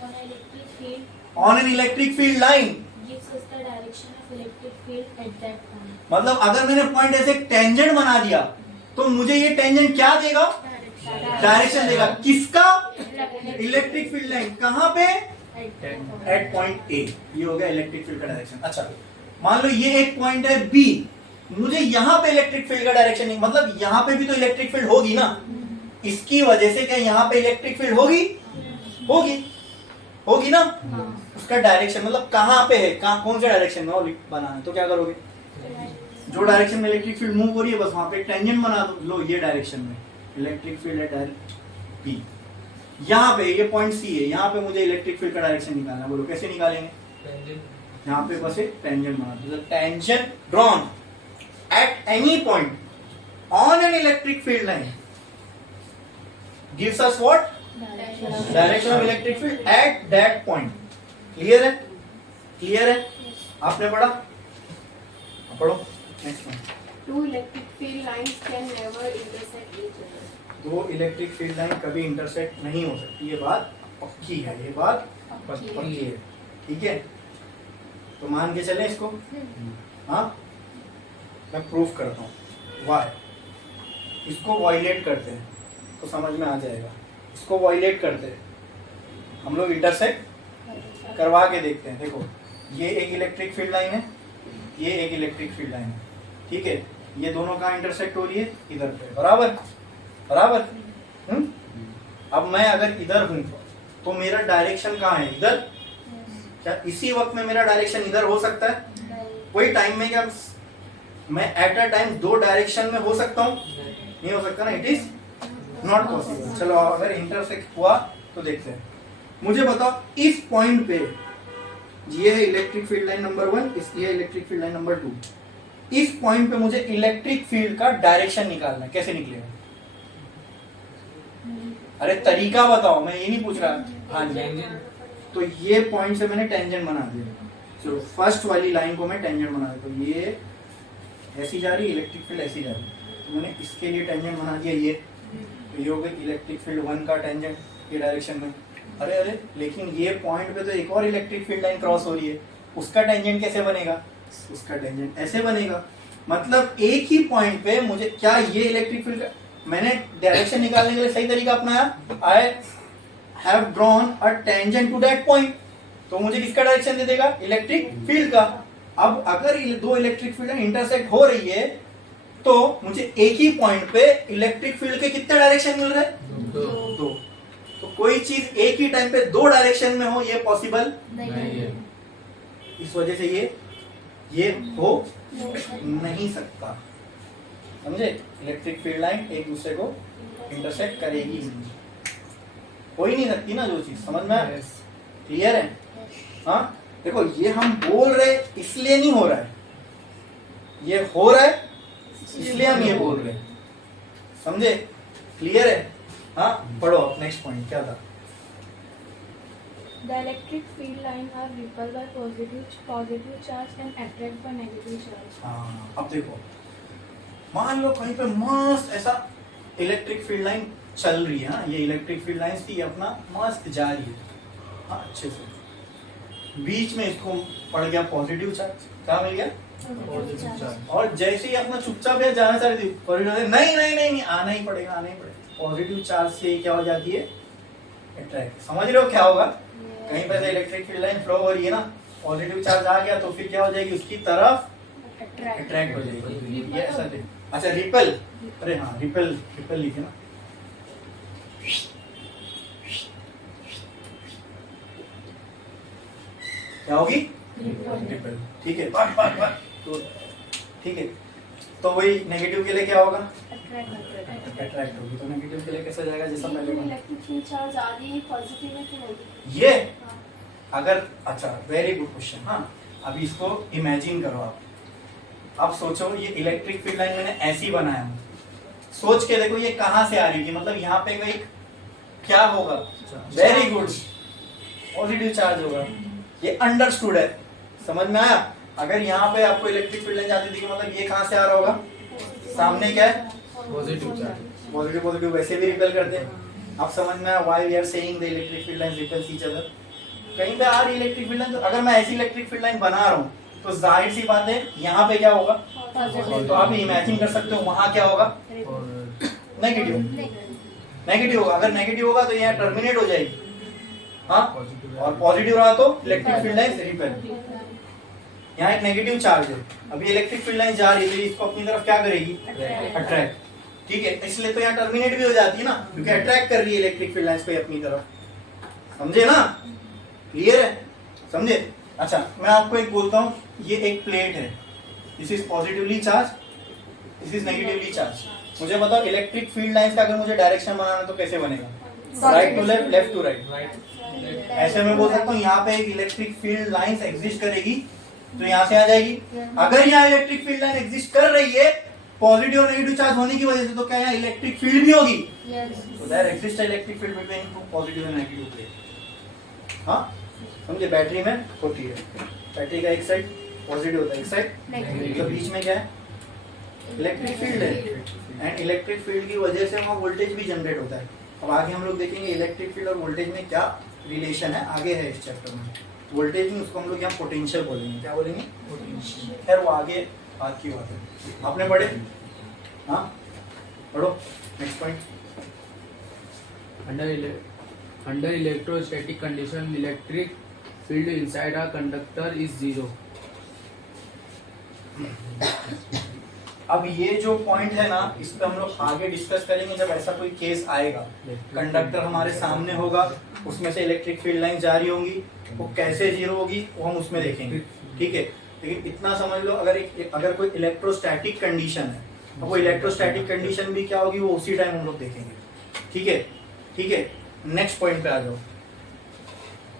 On an electric field on an electric field line. gives us the direction of electric field at that point. मतलब अगर मैंने पॉइंट ऐसे टेंजेंट बना दिया तो मुझे ये टेंजेंट क्या देगा, डायरेक्शन देगा। किसका, इलेक्ट्रिक फील्ड लाइन, कहां पे, एट पॉइंट ए। ये हो गया इलेक्ट्रिक फील्ड का डायरेक्शन। अच्छा, मान लो ये एक पॉइंट है बी, मुझे यहां पे इलेक्ट्रिक फील्ड का डायरेक्शन नहीं, मतलब यहां पे भी तो इलेक्ट्रिक फील्ड होगी ना, इसकी वजह से क्या यहाँ पे इलेक्ट्रिक फील्ड होगी, होगी ना। उसका डायरेक्शन मतलब कहां पे है, कौन से डायरेक्शन में बनाना है, तो क्या करोगे, जो डायरेक्शन में इलेक्ट्रिक फील्ड मूव हो रही है बस वहां पे एक टेंजेंट बना दो। लो ये डायरेक्शन में इलेक्ट्रिक फील्ड है डायरेक्ट बी, यहाँ पे ये पॉइंट सी है, यहाँ पे मुझे इलेक्ट्रिक फील्ड का डायरेक्शन निकालना है। बोलो कैसे निकालेंगे, यहाँ पे बस एक टेंजेंट बना दो। Tangent drawn at any point on an electric field line gives us what, direction of electric field at that point. Clear है, क्लियर है, आपने पढ़ा, पढ़ो next one. Two electric field lines can never intersect each other. दो electric field line कभी intersect नहीं हो सकती, ये बात पक्की है, ये बात पक्की है, ठीक है। तो मान के चले इसको, हाँ मैं प्रूफ करता हूँ। वाई, इसको वायलेट करते हैं तो समझ में आ जाएगा, इसको वायलेट करते हैं हम लोग, इंटरसेक्ट करवा के देखते हैं। देखो ये एक इलेक्ट्रिक फील्ड लाइन है, ये एक इलेक्ट्रिक फील्ड लाइन है, ठीक है। ये दोनों कहाँ इंटरसेक्ट हो रही है, इधर पे, बराबर बराबर। अब मैं अगर इधर हूं तो मेरा डायरेक्शन कहाँ है, इधर। क्या इसी वक्त में मेरा डायरेक्शन इधर हो सकता है, कोई टाइम में क्या मैं एट अ टाइम दो डायरेक्शन में हो सकता हूँ, नहीं हो सकता ना, इट इज नॉट पॉसिबल। चलो अगर इंटरसेक्ट हुआ तो देखते हैं। मुझे बताओ इस पॉइंट पे, ये है इलेक्ट्रिक फील्ड लाइन नंबर 1, इसकी है इलेक्ट्रिक फील्ड लाइन नंबर 2। इस पॉइंट पे मुझे इलेक्ट्रिक फील्ड का डायरेक्शन निकालना है, कैसे निकलेगा, अरे तरीका बताओ, मैं ये नहीं पूछ रहा। हाँ जी, तो ये पॉइंट से मैंने टेंजेंट बना दिया, तो फर्स्ट वाली लाइन को मैं टेंजेंट बना दिया, तो ये ऐसी जा रही है, इलेक्ट्रिक फील्ड ऐसी जा रही है, तो मैंने इसके लिए टेंजेंट बना दिया ये, तो ये हो गई इलेक्ट्रिक फील्ड 1 का टेंजेंट ये डायरेक्शन में। अरे अरे, लेकिन ये पॉइंट पे तो एक और इलेक्ट्रिक फील्ड लाइन क्रॉस हो रही है, उसका टेंजेंट कैसे बनेगा, उसका टेंजेंट ऐसे बनेगा। मतलब एक ही पॉइंट पे मुझे क्या ये इलेक्ट्रिक फील्ड, मैंने डायरेक्शन निकालने के लिए सही तरीका अपनाया, I have drawn a tangent to that point, तो मुझे किसका डायरेक्शन दे देगा, इलेक्ट्रिक फील्ड का। अब अगर ये दो इलेक्ट्रिक फील्ड इंटरसेक्ट हो रही है तो मुझे एक ही पॉइंट पे इलेक्ट्रिक फील्ड के कितने डायरेक्शन मिल रहे हैं, दो। तो कोई चीज एक ही टाइम पे दो डायरेक्शन में हो, ये पॉसिबल नहीं है, इस वजह से ये हो नहीं सकता, समझे। इलेक्ट्रिक फील्ड लाइन एक दूसरे को इंटरसेक्ट करेगी नहीं, हो ही नहीं सकती ना जो चीज, समझ में आया, क्लियर है। हाँ देखो, ये हम बोल रहे इसलिए नहीं हो रहा है, ये हो रहा है इसलिए हम ये बोल रहे हैं, समझे, क्लियर है। हाँ पढ़ो अब नेक्स्ट पॉइंट क्या था। The electric field lines are repelled by positive charge and attracted by negative charge. हाँ अब देखो, मान लो कहीं पे मस्त ऐसा इलेक्ट्रिक फील्ड लाइन चल रही है, हाँ ये इलेक्ट्रिक फील्ड लाइन थी, अपना मस्त जा रही है, हाँ अच्छे से, बीच में इसको पड़ गया पॉजिटिव चार्ज, क्या मिल गया, और जैसे ही अपना चुपचाप है जाना चाह रही थी, पॉजिटिव नहीं नहीं नहीं नहीं आना ही पड़ेगा, आना ही पड़ेगा, पॉजिटिव चार्ज से क्या हो जाती है, अट्रैक्ट। समझ रहे हो क्या होगा, कहीं पर इलेक्ट्रिक फील्ड लाइन फ्लो हो रही है ना, पॉजिटिव चार्ज आ गया तो फिर क्या हो जाएगी, उसकी तरफ अट्रैक्ट हो जाएगी, ये ऐसा थे। अच्छा रिपेल, अरे हाँ रिपेल, रिपेल लिखे ना, क्या होगी, रिपेल, ठीक है, तो ठीक है, तो वही नेगेटिव के लिए क्या होगा, अट्रैक्ट होगी, तो नेगेटिव के लिए कैसे जाएगा, जैसा पहले इलेक्ट्रिक फील्ड चार्ज आगे पॉजिटिव है कि नेगेटिव, ये अगर अच्छा वेरी गुड क्वेश्चन। हाँ अभी इसको इमेजिन करो आप सोचो ये इलेक्ट्रिक फील्ड लाइन मैंने ऐसी बनाया हूं, सोच के देखो ये कहां से आ रही है, मतलब यहाँ पे कोई क्या होगा, वेरी गुड, पॉजिटिव चार्ज होगा। ये अंडरस्टूड है, समझ में आया। अगर यहाँ पे आपको इलेक्ट्रिक फील्ड लाइन जाती थी मतलब ये कहां से आ रहा होगा, सामने क्या है, पॉजिटिव चार्ज। पॉजिटिव पॉजिटिव वैसे भी रिपेल करते हैं। आप समझ में आया why we are saying the electric field lines repels each other. कहीं पे आ रही इलेक्ट्रिक फील्ड लाइन, तो अगर मैं ऐसी इलेक्ट्रिक फील्ड लाइन बना रहा हूँ तो जाहिर सी बात है यहाँ पे क्या होगा, तो आप इमेजिन कर सकते हो वहां क्या होगा, नेगेटिव, नेगेटिव होगा। अगर नेगेटिव होगा तो यहाँ टर्मिनेट हो जाएगी, हाँ, और पॉजिटिव रहा तो इलेक्ट्रिक फील्ड लाइन रिपेल। यहाँ एक नेगेटिव चार्ज है, अभी इलेक्ट्रिक फील्ड लाइन जा रही है, इसको अपनी तरफ क्या करेगी, अट्रैक्ट, ठीक है, इसलिए तो यहाँ टर्मिनेट भी हो जाती है ना, क्योंकि अट्रैक्ट कर रही है इलेक्ट्रिक फील्ड लाइंस को अपनी तरफ, समझे ना, क्लियर है, समझे। अच्छा मैं आपको एक बोलता हूँ, ये एक प्लेट है, this is positively charge, this is negatively charge. मुझे बताओ इलेक्ट्रिक फील्ड लाइंस का अगर मुझे डायरेक्शन बनाना है तो कैसे बनेगा, right to left, left to right. ऐसे मैं बोल सकता हूँ यहाँ पे एक इलेक्ट्रिक फील्ड लाइंस एग्जिस्ट करेगी तो यहाँ से आ जाएगी। अगर यहाँ इलेक्ट्रिक फील्ड लाइन एग्जिस्ट कर रही है पॉजिटिव और नेगेटिव चार्ज होने की वजह से, तो क्या यहाँ इलेक्ट्रिक फील्ड भी होगी, तो there exist electric field between two positive and negative plate. हाँ समझे, बैटरी में होती है, बैटरी का एक साइड पॉजिटिव होता है, एक साइड नेगेटिव, बीच में क्या है, इलेक्ट्रिक फील्ड है, एंड इलेक्ट्रिक फील्ड की वजह से वहाँ वोल्टेज भी जनरेट होता है। अब आगे हम लोग देखेंगे इलेक्ट्रिक फील्ड और वोल्टेज में क्या रिलेशन है, आगे है इस चैप्टर में। वोल्टेज में उसको हम लोग यहाँ पोटेंशियल बोलेंगे, क्या बोलेंगे, पोटेंशियल, खैर वो आगे बात की बात है। आपने पढ़े, हाँ पढ़ो, next point. Under electrostatic condition, electric field inside a conductor is zero. अब ये जो पॉइंट है ना, इस पे हम लोग आगे डिस्कस करेंगे जब ऐसा कोई केस आएगा, कंडक्टर हमारे सामने होगा, उसमें से इलेक्ट्रिक फील्ड लाइन जारी होंगी, वो कैसे जीरो होगी वो हम उसमें देखेंगे, ठीक है। लेकिन इतना समझ लो, अगर कोई इलेक्ट्रोस्टैटिक कंडीशन है तो वो इलेक्ट्रोस्टैटिक कंडीशन भी क्या होगी वो उसी टाइम हम लोग देखेंगे, ठीक है, ठीक है। नेक्स्ट पॉइंट पे आ जाओ,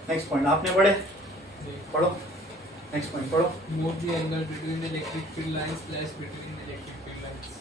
नेक्स्ट पॉइंट आपने पढ़े, पढ़ो, नेक्स्ट पॉइंट पढ़ो। Move the angle between the electric field lines less between the electric field lines.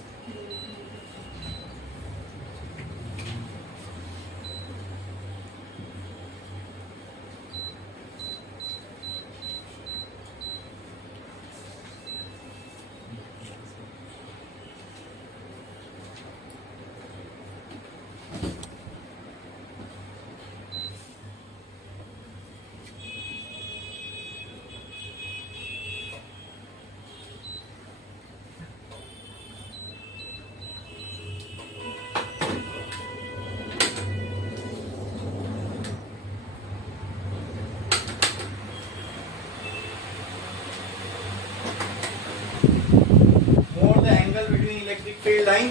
More the angle between electric field line,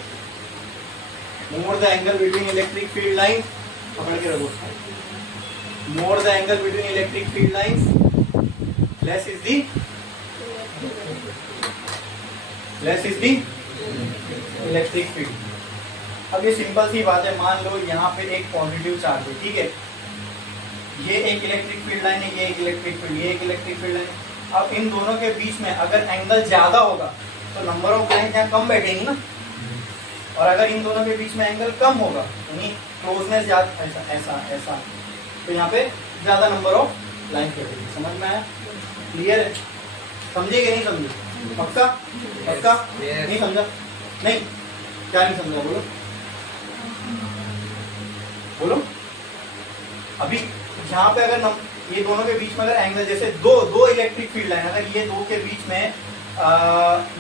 more the angle between electric field lines, पकड़ के रखो, more the angle between electric field lines, less is the electric field. अब ये simple सी बात है, मान लो यहाँ पे एक पॉजिटिव चार्ज है, ठीक है, ये एक इलेक्ट्रिक फील्ड लाइन है, ये एक इलेक्ट्रिक फील्ड, ये एक इलेक्ट्रिक फील्ड लाइन। अब इन दोनों के बीच में अगर एंगल ज्यादा होगा तो नंबर ऑफ लाइन यहाँ कम बैठेंगी ना, और अगर इन दोनों के बीच में एंगल कम होगा यानी क्लोजनेस ज्यादा, ऐसा ऐसा ऐसा, तो यहाँ पे ज्यादा नंबर ऑफ लाइन बैठेगी। समझ में आया, क्लियर है, समझे कि नहीं समझे, पक्का पक्का, नहीं समझा, नहीं क्या नहीं समझा, बोलो बोलो। अभी यहाँ पे अगर ये दोनों के बीच में अगर एंगल जैसे दो इलेक्ट्रिक फील्ड लाइन, अगर ये दो के बीच में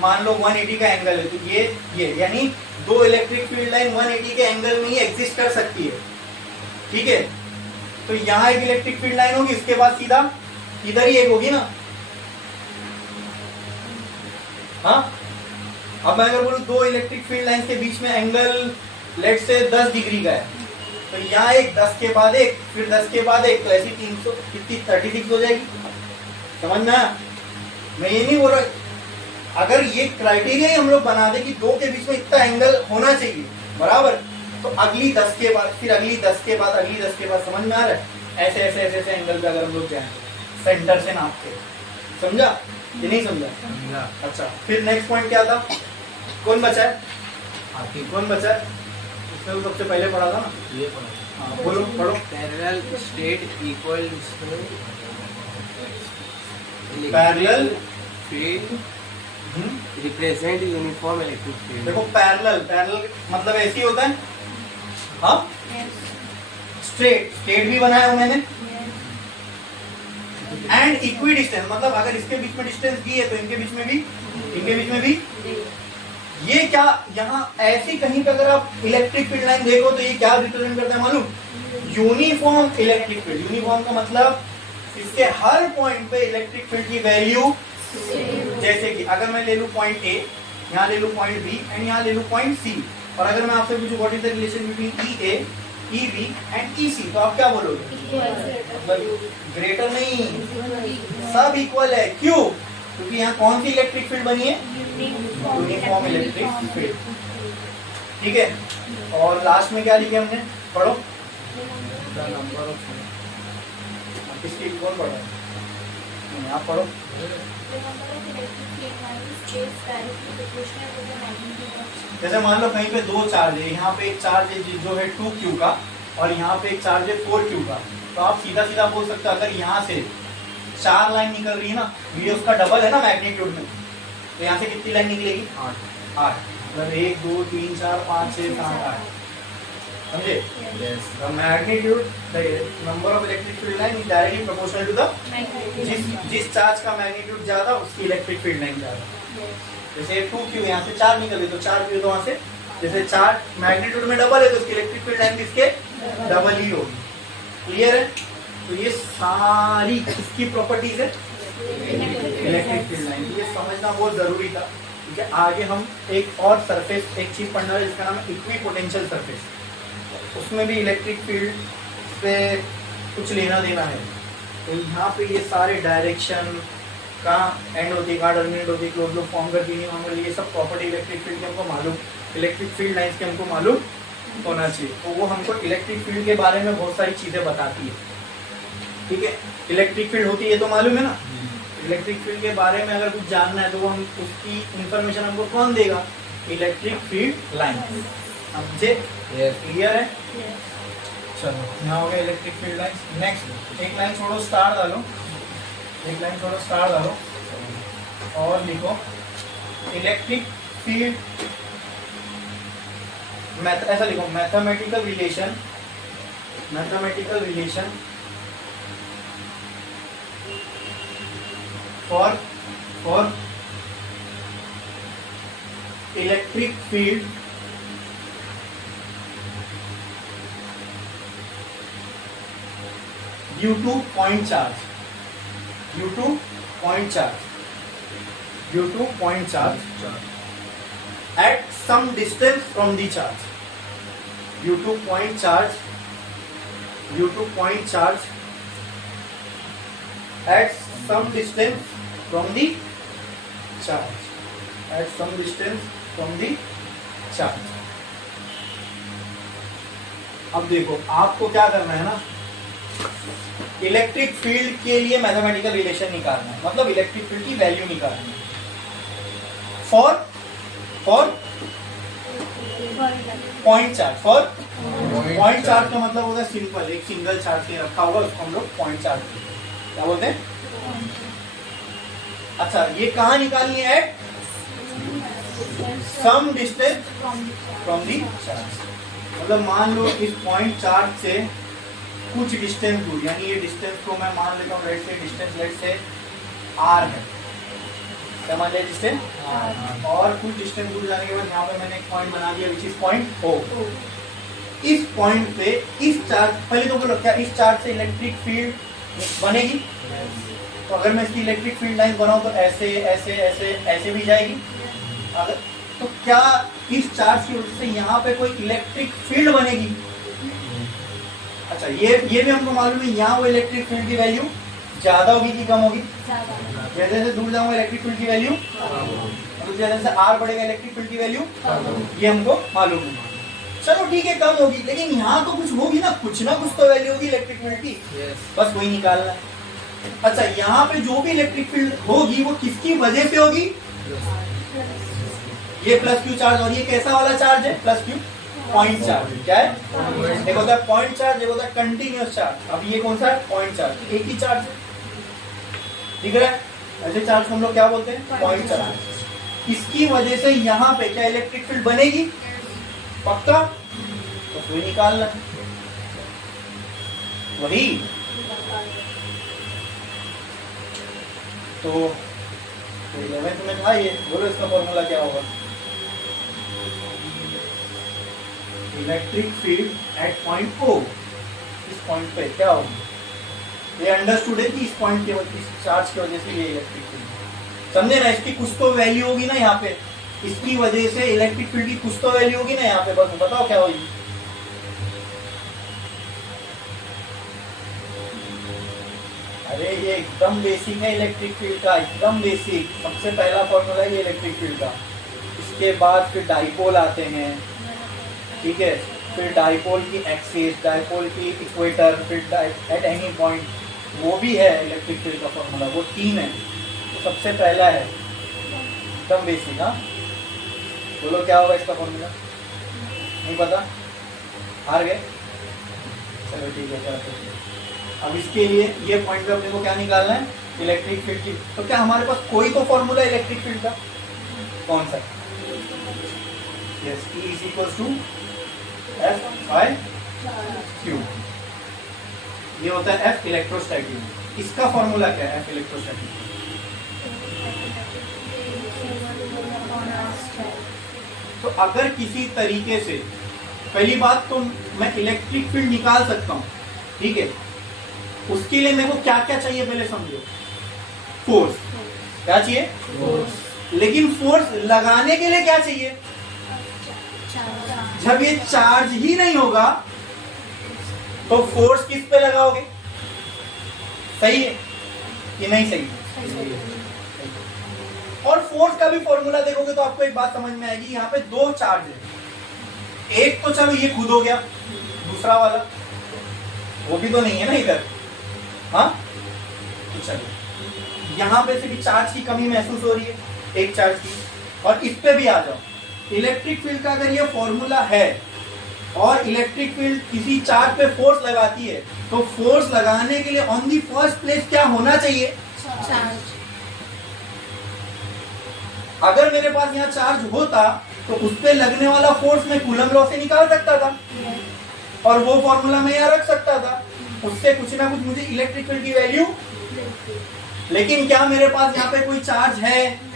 मान लो 180 का एंगल है, तो ये यानी दो इलेक्ट्रिक फील्ड लाइन 180 के एंगल में ही एग्जिस्ट कर सकती है, ठीक है। तो यहाँ एक इलेक्ट्रिक फील्ड लाइन होगी, इसके बाद सीधा इधर ही एक होगी ना, हाँ। अब मैं अगर बोलूं दो इलेक्ट्रिक फील्ड लाइन के बीच में एंगल लेट से 10 डिग्री का है, तो यहाँ एक 10 के बाद एक, फिर 10 के बाद एक, तो ऐसी 300 कितनी 36 हो जाएगी। समझ में आया, मैं ये नहीं बोल रहा, अगर ये क्राइटेरिया ही हम लोग बना दे कि दो के बीच में इतना एंगल होना चाहिए बराबर, तो अगली 10 के बाद, फिर अगली 10 के बाद, अगली 10 के बाद, समझ में आ रहा है, ऐसे ऐसे ऐसे ऐसे एंगल पे अगर हम लोग जाएं सेंटर से नाप के। समझा कि नहीं समझा? समझा। अच्छा, फिर नेक्स्ट पॉइंट क्या था? कौन बचा है? आखिर कौन बचा है? इसमें तो सबसे पहले पढ़ा था ना। ये पढ़ा। हाँ बोलो, पढ़ो। Parallel state equal parallel field represent uniform electric field. देखो पैरेलल मतलब ऐसे ही होता है। हाँ, स्ट्रेट भी बनाया हूं मैंने। एंड इक्वी डिस्टेंस मतलब अगर इसके बीच में डिस्टेंस दी है तो इनके बीच में भी ये क्या, यहाँ ऐसी कहीं पे अगर आप इलेक्ट्रिक फील्ड लाइन देखो तो ये क्या रिप्रेजेंट करता है मालूम? Uniform electric field. यूनिफॉर्म का मतलब इसके हर पॉइंट पे इलेक्ट्रिक फील्ड की वैल्यू, जैसे कि अगर मैं ले लूं पॉइंट ए, यहाँ ले लूं पॉइंट बी एंड यहाँ ले लूं पॉइंट सी, और अगर मैं आपसे पूछूं what is the relation between E A, E B and E C, तो आप क्या बोलोगे? ग्रेटर नहीं, सब इक्वल है। क्यों? क्योंकि यहाँ कौन सी इलेक्ट्रिक फील्ड बनी है? Uniform electric field. ठीक है, और लास्ट में क्या लिखे हमने? पढ़ो। नंबर ऑफ किसकी कौन पढ़ा है? आप पढ़ो। जैसे मान लो कहीं पे दो चार्ज है, यहाँ पे एक चार्ज है जो है 2Q का और यहाँ पे एक चार्ज है 4Q का, तो आप सीधा सीधा बोल सकते हो अगर यहाँ से 4 लाइन निकल रही है ना, ये उसका डबल है ना मैग्नीट्यूड में, तो यहाँ से कितनी लाइन निकलेगी? 8। मतलब 1 2 3 4 5 6 7 8, समझे? Magnitude number of electric field line is directly proportional to the, जिस चार्ज का मैग्नीट्यूड ज्यादा उसकी इलेक्ट्रिक फील्ड लाइन ज्यादा। जैसे 2Q यहाँ से 4 निकल गई तो 4Q तो वहां से, जैसे 4 मैग्नीट्यूड में डबल है तो उसकी इलेक्ट्रिक फील्ड लाइन किसके डबल ही होगी। क्लियर है? तो ये सारी इसकी प्रॉपर्टीज है इलेक्ट्रिक फील्ड लाइन। ये समझना बहुत जरूरी था, ठीक है? आगे हम एक और सरफेस, एक चीज पढ़ना है जिसका नाम है इक्विपोटेंशियल सरफेस। उसमें भी इलेक्ट्रिक फील्ड से कुछ लेना देना है। तो यहाँ पे ये सारे डायरेक्शन कहाँ एंड होती है, कहाँ टर्मिनेट होती है, क्लोज लूप फॉर्म करती है, ये सब प्रॉपर्टी इलेक्ट्रिक फील्ड के हमको मालूम, इलेक्ट्रिक फील्ड लाइंस के हमको मालूम होना चाहिए। तो वो हमको इलेक्ट्रिक फील्ड के बारे में बहुत सारी चीजें बताती है। ठीक है, इलेक्ट्रिक फील्ड होती है तो मालूम है ना। इलेक्ट्रिक फील्ड के बारे में अगर कुछ जानना है तो वो हम उसकी इंफॉर्मेशन हमको कौन देगा? Electric field line. समझे? क्लियर है? चलो, यहाँ हो गया इलेक्ट्रिक फील्ड लाइन। नेक्स्ट एक लाइन छोड़ो, स्टार डालो, एक लाइन छोड़ो, स्टार डालो और लिखो इलेक्ट्रिक फील्ड, ऐसा लिखो mathematical relation for electric field due to point charge at some distance from the charge, due to point charge at some distance from the charge, अब देखो आपको क्या करना है ना, इलेक्ट्रिक फील्ड के लिए मैथमेटिकल रिलेशन निकालना है, मतलब इलेक्ट्रिक फील्ड की वैल्यू निकालनी है for point charge. Point charge का मतलब होता है सिंपल, एक सिंगल चार्ज के रखा होगा उसको हम लोग पॉइंट चार्ज क्या बोलते हैं। अच्छा, ये कहाँ निकालनी है? Some distance from the charge, मतलब मान लो इस पॉइंट चार्ज से कुछ डिस्टेंस दूर, यानी ये डिस्टेंस को मैं मान लेता हूँ डिस्टेंस लेट से r है, क्या मान लिया डिस्टेंस, और कुछ डिस्टेंस दूर जाने के बाद यहाँ पे मैंने एक पॉइंट बना दिया विच इज पॉइंट O। इस पॉइंट पे इस चार्ज, पहले तो बोलो क्या इस चार्ज से इलेक्ट्रिक फील्ड बनेगी? तो अगर मैं इसकी इलेक्ट्रिक फील्ड लाइन बनाऊं तो ऐसे ऐसे ऐसे ऐसे भी जाएगी। अगर तो क्या इस चार्ज की वजह से यहाँ पे कोई इलेक्ट्रिक फील्ड बनेगी? अच्छा, ये भी हमको मालूम है, यहाँ वो इलेक्ट्रिक फील्ड की वैल्यू ज्यादा होगी कि कम होगी? जैसे जैसे दूर जाऊंगा इलेक्ट्रिक फील्ड की वैल्यू, जैसे जैसे r बढ़ेगा इलेक्ट्रिक फील्ड की वैल्यू, ये हमको मालूम है। चलो ठीक है, कम होगी, लेकिन यहाँ तो कुछ होगी ना, कुछ तो वैल्यू होगी इलेक्ट्रिक फील्ड की, बस वही निकालना है। अच्छा, यहाँ पे जो भी इलेक्ट्रिक फील्ड होगी वो किसकी वजह से होगी? ये प्लस क्यू चार्ज, और ये कैसा वाला चार्ज है? Plus Q point charge. क्या है? एक होता है पॉइंट चार्ज, एक होता है कंटिन्यूअस चार्ज। अब ये कौन सा है? Point charge. एक ही चार्ज है, दिख रहा है? ऐसे चार्ज को हम लोग क्या बोलते हैं? Point charge. इसकी वजह से यहाँ पे क्या इलेक्ट्रिक फील्ड बनेगी? पक्का? तो फिर निकालना वही तो 11th में था ये। बोलो इसका फॉर्मूला क्या होगा? Electric field at point O, इस पॉइंट पे क्या होगा? ये अंडरस्टूड है कि इस पॉइंट के वजह, इस चार्ज की वजह से ये इलेक्ट्रिक फील्ड, समझे ना? इसकी कुछ तो वैल्यू होगी ना यहाँ पे, इसकी वजह से इलेक्ट्रिक फील्ड की कुछ तो वैल्यू होगी ना यहाँ पे। बस बताओ क्या होगी? अरे ये एकदम बेसिक है इलेक्ट्रिक फील्ड का, एकदम बेसिक। सबसे पहला फॉर्मूला है ये इलेक्ट्रिक फील्ड का। इसके बाद फिर डाइपोल आते हैं, ठीक है? फिर डाइपोल की एक्सिस, डाइपोल की इक्वेटर, फिर एट एनी पॉइंट, वो भी है इलेक्ट्रिक फील्ड का फॉर्मूला। वो 3 है। तो सबसे पहला है एकदम बेसिक। हाँ, बोलो क्या होगा इसका फॉर्मूला? नहीं पता? हार गए? चलो ठीक है, चलो। अब इसके लिए ये पॉइंट पे अपने को क्या निकालना है? इलेक्ट्रिक फील्ड की। तो क्या हमारे पास कोई तो फॉर्मूला है इलेक्ट्रिक फील्ड का? कौन सा? Yes, E is equal to F by Q। ये होता है F इलेक्ट्रोस्टैटिक। इसका फॉर्मूला क्या है? F electrostatic. तो अगर किसी तरीके से, पहली बात तो मैं इलेक्ट्रिक फील्ड निकाल सकता हूं, ठीक है? उसके लिए मेरे को क्या क्या चाहिए पहले समझो। फोर्स। क्या चाहिए? फोर्स। लेकिन फोर्स लगाने के लिए क्या चाहिए? जब ये चार्ज ही नहीं होगा तो फोर्स किस पे लगाओगे? सही है कि नहीं सही? और फोर्स का भी फॉर्मूला देखोगे तो आपको एक बात समझ में आएगी। यहाँ पे 2 चार्ज है, एक तो चलो ये खुद हो गया, दूसरा वाला वो भी तो नहीं है ना इधर। हाँ, तो चलो यहाँ पे से भी चार्ज की कमी महसूस हो रही है, एक चार्ज की। और इस पे भी आ जाओ। इलेक्ट्रिक फील्ड का अगर ये फॉर्मूला है और इलेक्ट्रिक फील्ड किसी चार्ज पे फोर्स लगाती है, तो फोर्स लगाने के लिए ऑन दी फर्स्ट प्लेस क्या होना चाहिए? चार्ज। अगर मेरे पास यहाँ चार्ज होता तो उस पे लगने वाला फोर्स मैं कूलम लॉ से निकाल सकता था, और वो फॉर्मूला मैं यहाँ रख सकता था। उससे कुछ ना कुछ मुझे इलेक्ट्रिक फील्ड की वैल्यू। लेकिन क्या मेरे पास यहाँ पे कोई चार्ज है?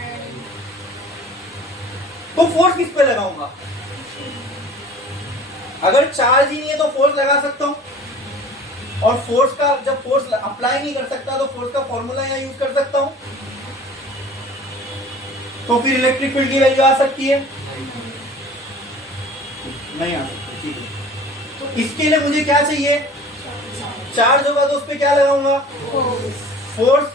तो फोर्स किस पे लगाऊंगा? अगर चार्ज ही नहीं है तो फोर्स लगा सकता हूं, और फोर्स का जब फोर्स अप्लाई नहीं कर सकता तो फोर्स का फॉर्मूला यहाँ यूज कर सकता हूं। तो फिर इलेक्ट्रिक फील्ड की वैल्यू आ सकती है? नहीं आ सकती, ठीक है। तो इसके लिए मुझे क्या चाहिए? चार्ज होगा तो उस पर क्या लगाऊंगा? फोर्स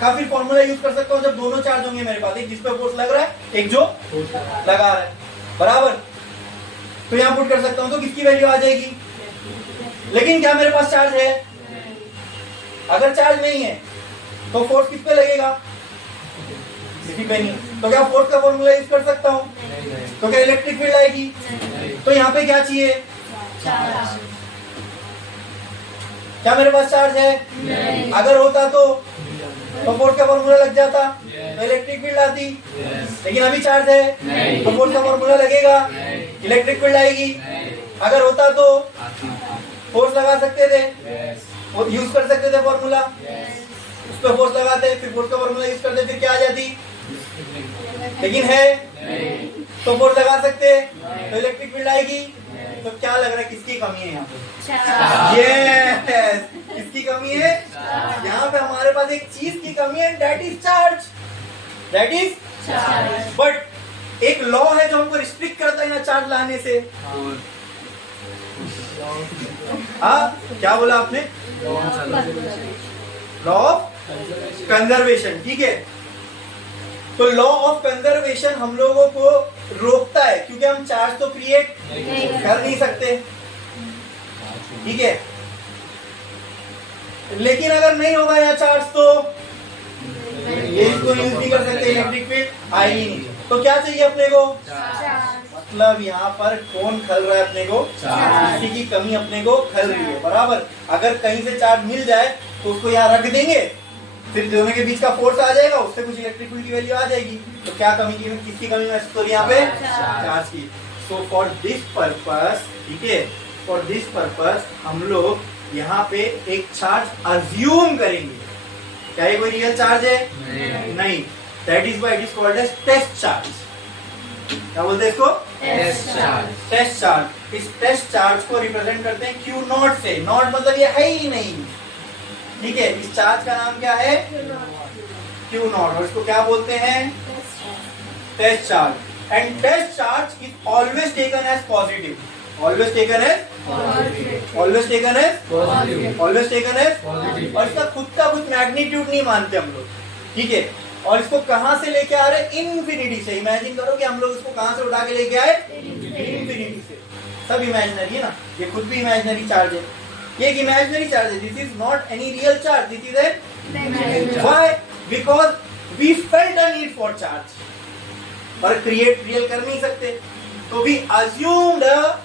का फिर फॉर्मूला यूज कर सकता हूं जब दोनों चार्ज होंगे मेरे पास, एक जिस पे फोर्स लग रहा है, एक जो लगा रहा है, बराबर। तो यहां पुट कर सकता हूं, तो किसकी वैल्यू आ जाएगी? लेकिन क्या मेरे पास चार्ज है? अगर चार्ज नहीं है तो फोर्स किस पे लगेगा? किसी पे नहीं। तो क्या फोर्स का फॉर्मूला यूज कर सकता हूं? तो क्या इलेक्ट्रिक फील्ड आएगी? तो यहाँ पे क्या चाहिए? क्या मेरे पास चार्ज है? अगर होता तो फोर्स का फॉर्मूला लग जाता, तो इलेक्ट्रिक फील्ड आती। लेकिन अभी चार्ज है तो फोर्स का फॉर्मूला लगेगा, इलेक्ट्रिक फील्ड आएगी। अगर होता तो फोर्स लगा सकते थे, यूज कर सकते थे फॉर्मूला, उस पर फोर्स लगाते, फिर फोर्स का फॉर्मूला यूज करते, फिर क्या आ जाती? लेकिन है तो फोर्स लगा सकते, तो इलेक्ट्रिक फील्ड आएगी। तो क्या लग रहा है किसकी कमी है यहाँ पे? यस, किसकी कमी है? यहाँ पे हमारे पास एक चीज की कमी है, that is charge. That is charge. But एक लॉ है जो हमको रिस्ट्रिक्ट करता है यहाँ चार्ज लाने से। हाँ, क्या बोला आपने? लॉ ऑफ कंजर्वेशन, ठीक है। तो लॉ ऑफ कंजर्वेशन हम लोगों को रोकता है, क्योंकि हम चार्ज तो क्रिएट कर नहीं सकते, ठीक है। लेकिन अगर नहीं होगा यहाँ चार्ज तो ये इसको यूज नहीं कर सकते, इलेक्ट्रिक फील्ड आएगी नहीं। तो क्या चाहिए अपने को? मतलब यहाँ पर कौन खल रहा है अपने को? चार्ज। इसी की कमी अपने को खल रही है, बराबर। अगर कहीं से चार्ज मिल जाए तो उसको यहाँ रख देंगे, फिर दोनों के बीच का फोर्स आ जाएगा, उससे कुछ इलेक्ट्रिक फील्ड की वैल्यू आ जाएगी। तो क्या कमी की, किसकी कमी महसूस हो रही है यहाँ पे? चार्ज की। सो फॉर दिस पर्पस, ठीक है, फॉर दिस पर्पस हम लोग यहाँ पे एक चार्ज अज्यूम करेंगे। क्या ये कोई रियल चार्ज है? नहीं। That is why it is called as test charge. क्या बोलते हैं इसको? Test charge. Test charge. इस टेस्ट चार्ज को रिप्रेजेंट करते हैं क्यू नॉट से। नॉट मतलब ये है ही नहीं, ठीक है। इस चार्ज का नाम क्या है? Q naught. और इसको क्या बोलते हैं? Test charge. And test charge is always taken as positive. Always taken as always taken as always taken as positive. और इसका खुद का कुछ मैग्नीट्यूड नहीं मानते हम लोग, ठीक है। और इसको कहां से लेके आ रहे हैं? इन्फिनिटी से। इमेजिन करो कि हम लोग इसको कहां से उठा के लेके आए? इन्फिनिटी से। सब इमेजिनरी है ना, ये खुद भी इमेजिनरी चार्ज है, ये एक इमेजिनरी चार्ज है। This is not any real charge, this is a why? Because we felt a need for charge, पर क्रिएट रियल कर नहीं सकते, तो we assumed a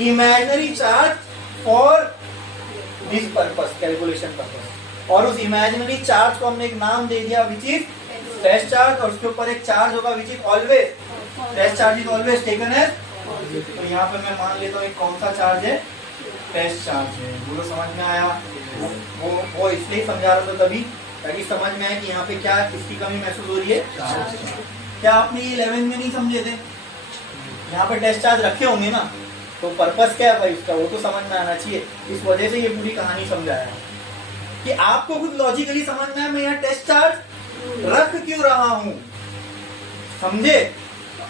imaginary charge for this purpose, calculation purpose. और उस imaginary charge को हमने एक नाम दे दिया विच इज टेस्ट चार्ज, और उसके ऊपर एक चार्ज होगा which is always, test charge is always taken as. तो यहाँ पे मैं मान लेता हूँ एक कौन सा चार्ज है? टेस्ट चार्ज है। बोलो समझ में आया? वो इसलिए समझा रहा था तभी, ताकि समझ में आए कि यहाँ पे क्या किसकी कमी महसूस हो रही है। क्या आपने ये 11 में नहीं समझे थे? यहाँ पे टेस्ट चार्ज रखे होंगे ना, तो पर्पस क्या है भाई उसका, वो तो समझ में आना चाहिए। इस वजह से ये पूरी कहानी समझाया कि आपको खुद लॉजिकली समझ में आए मैं यहाँ टेस्ट चार्ज रख क्यों रहा हूँ, समझे?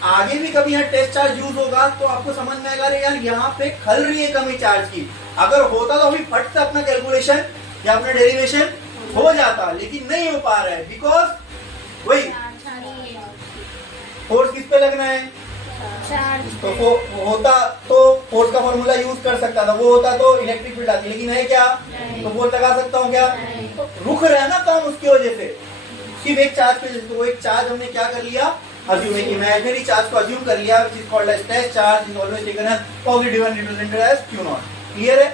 आगे भी कभी यहाँ टेस्ट चार्ज यूज होगा तो आपको समझ में आएगा यार यहाँ पे खल रही है कमी चार्ज की। अगर होता तो अभी फट से अपना कैलकुलेशन या अपना डेरिवेशन हो जाता, लेकिन नहीं हो पा रहा है बिकॉज वही फोर्स किस पे लगना है? तो वो होता तो फोर्स का फॉर्मूला यूज कर सकता था, वो होता तो इलेक्ट्रिक फील्ड आती, लेकिन है क्या? तो फोर्स लगा सकता हूँ क्या? तो रुक रहा है ना काम उसकी वजह से, सिर्फ एक चार्ज पे। तो वो एक चार्ज हमने क्या कर लिया? अज्यूम, एक इमेजिनरी चार्ज को अज्यूम कर लिया which is called as test charge, is always taken as positive and represented as Q naught. Clear है?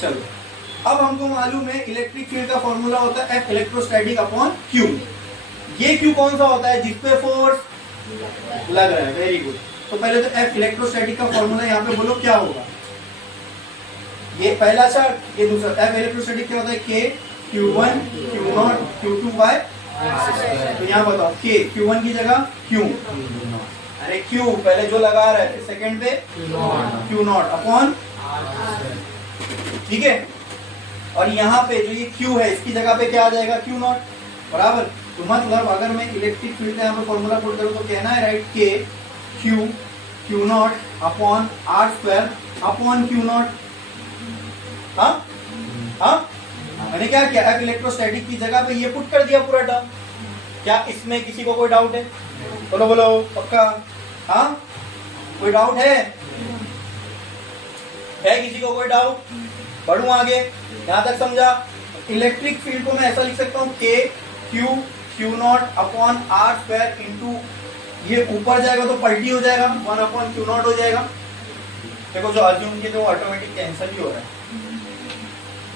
चलो अब हमको मालूम है इलेक्ट्रिक फील्ड का फॉर्मूला होता है F इलेक्ट्रोस्टैटिक अपॉन Q। ये Q कौन सा होता है? जिसपे फोर्स लग रहा है। Very good. तो पहले तो F इलेक्ट्रोस्टैटिक का फॉर्मूला यहाँ पे बोलो क्या होगा? ये पहला चार्ज, ये दूसरा। F इलेक्ट्रोस्टैटिक क्या होता है? K Q1 Q0 Q2 by. तो यहाँ बताओ K Q1 की जगह Q, अरे Q पहले जो लगा रहा है, सेकंड पे Q0 अपॉन, ठीक है। और यहाँ पे जो ये Q है इसकी जगह पे क्या आ जाएगा? Q0, बराबर। तो मतलब अगर मैं इलेक्ट्रिक फील्ड का यहाँ पे फॉर्मूला पुट करूँ तो कहना है right K Q Q0 upon R square upon Q0। हाँ हाँ, मैंने क्या किया? F इलेक्ट्रोस्टैटिक की जगह पे ये पुट कर दिया पूरा टर्म। क्या इसमें किसी को कोई डाउट है? बोलो बोलो, पक्का? हाँ, कोई डाउट है किसी को कोई डाउट? बढ़ूं आगे, यहाँ तक समझा? इलेक्ट्रिक फील्ड को मैं ऐसा लिख सकता हूँ K Q Q0 upon R square into, ये ऊपर जाएगा तो पलटी हो जाएगा, 1 अपॉन Q0 हो जाएगा। देखो जो अज्यूम किए तो ऑटोमेटिक कैंसिल ही हो रहा है।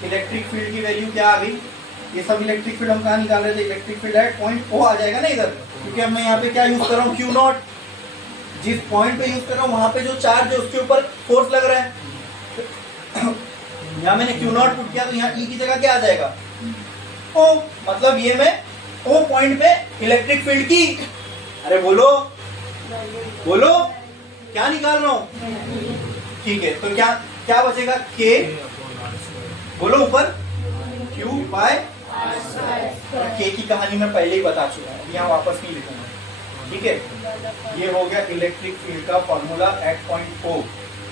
इलेक्ट्रिक फील्ड की वैल्यू क्या आ गई? ये सब इलेक्ट्रिक फील्ड हम कहाँ निकाल रहे थे? इलेक्ट्रिक फील्ड है पॉइंट O आ जाएगा ना इधर, क्योंकि अब मैं यहाँ पे क्या यूज कर रहा हूँ? Q0। जिस पॉइंट पे यूज कर रहा हूँ वहां पे जो चार्ज है उसके ऊपर फोर्स लग रहा है। यहाँ मैंने Q0 पुट किया तो यहाँ E की जगह क्या आ जाएगा? O। मतलब ये मैं O पॉइंट पे इलेक्ट्रिक फील्ड की, अरे बोलो बोलो, क्या निकाल रहा हूँ? ठीक है, तो क्या क्या बचेगा? K, बोलो ऊपर, Q बाय K की कहानी मैं पहले ही बता चुका हूँ, यहाँ वापस नहीं लिखूंगा, ठीक है। ये हो गया इलेक्ट्रिक फील्ड का फॉर्मूला एट पॉइंट O,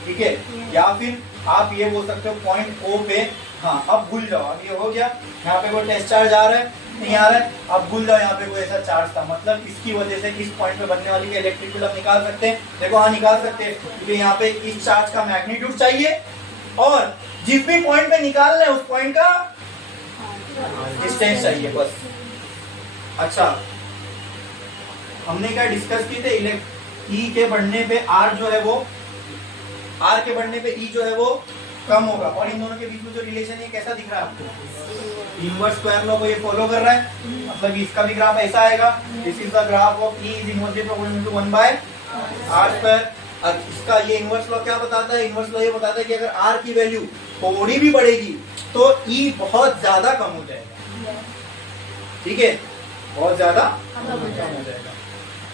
ठीक है। या फिर आप ये बोल सकते हो पॉइंट O पे, हाँ अब भूल जाओ, अब ये हो गया। यहाँ पे कोई टेस्ट चार्ज आ रहा है? नहीं आ रहा है। अब भूल जाओ यहाँ पे कोई ऐसा चार्ज था, मतलब इसकी वजह से इस पॉइंट पे बनने वाली इलेक्ट्रिक फील्ड हम निकाल सकते हैं। देखो हाँ निकाल सकते हैं, क्योंकि यहाँ पे इस चार्ज का मैग्नीट्यूड चाहिए और जिस भी पॉइंट पे निकालना है उस पॉइंट का डिस्टेंस चाहिए बस। अच्छा, हमने क्या डिस्कस की थे, ई के बढ़ने पे आर जो है वो, आर के बढ़ने पे ई जो है वो कम होगा, और इन दोनों के बीच में जो रिलेशन है कैसा दिख रहा है आपको, इनवर्स स्क्वायर लॉ को ये फॉलो कर रहा है, मतलब इसका भी ग्राफ ऐसा आएगा, this is the graph of E is inversely proportional to 1 by R square. अब इसका ये इनवर्स लॉ क्या बताता है, इनवर्स लॉ ये बताता है कि अगर आर की वैल्यू थोड़ी भी बढ़ेगी तो ई बहुत ज्यादा कम हो जाएगा, ठीक है, बहुत ज्यादा कम हो जाएगा।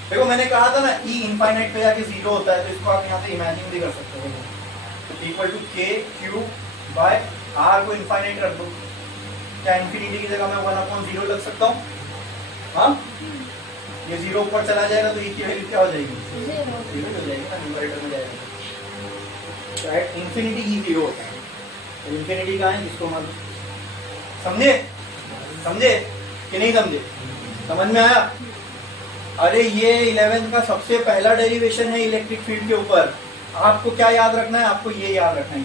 देखो मैंने कहा था ना ई इनफाइनाइट पे जाके जीरो होता है, तो इसको आप यहाँ से इमेजिन भी कर सकते हो, इक्वल टू के क्यूब बाय आर को इनफाइनाइट रख दो, क्या इन्फिनिटी की जगह मैं 1/0 लग सकता हूँ? हाँ, ये जीरो ऊपर चला जाएगा तो ई की वैल्यू क्या हो जाएगी, जीरो हो जाएगी ना, न्यूमरेटर में जाएगा, राइट। इन्फिनिटी ई जीरो होता है, इन्फिनिटी कहाँ है इसको मालूम, समझे समझे कि नहीं समझे, समझ में आया? अरे ये 11th का सबसे पहला डेरिवेशन है इलेक्ट्रिक फील्ड के ऊपर, आपको क्या याद रखना है, आपको ये याद रखना है,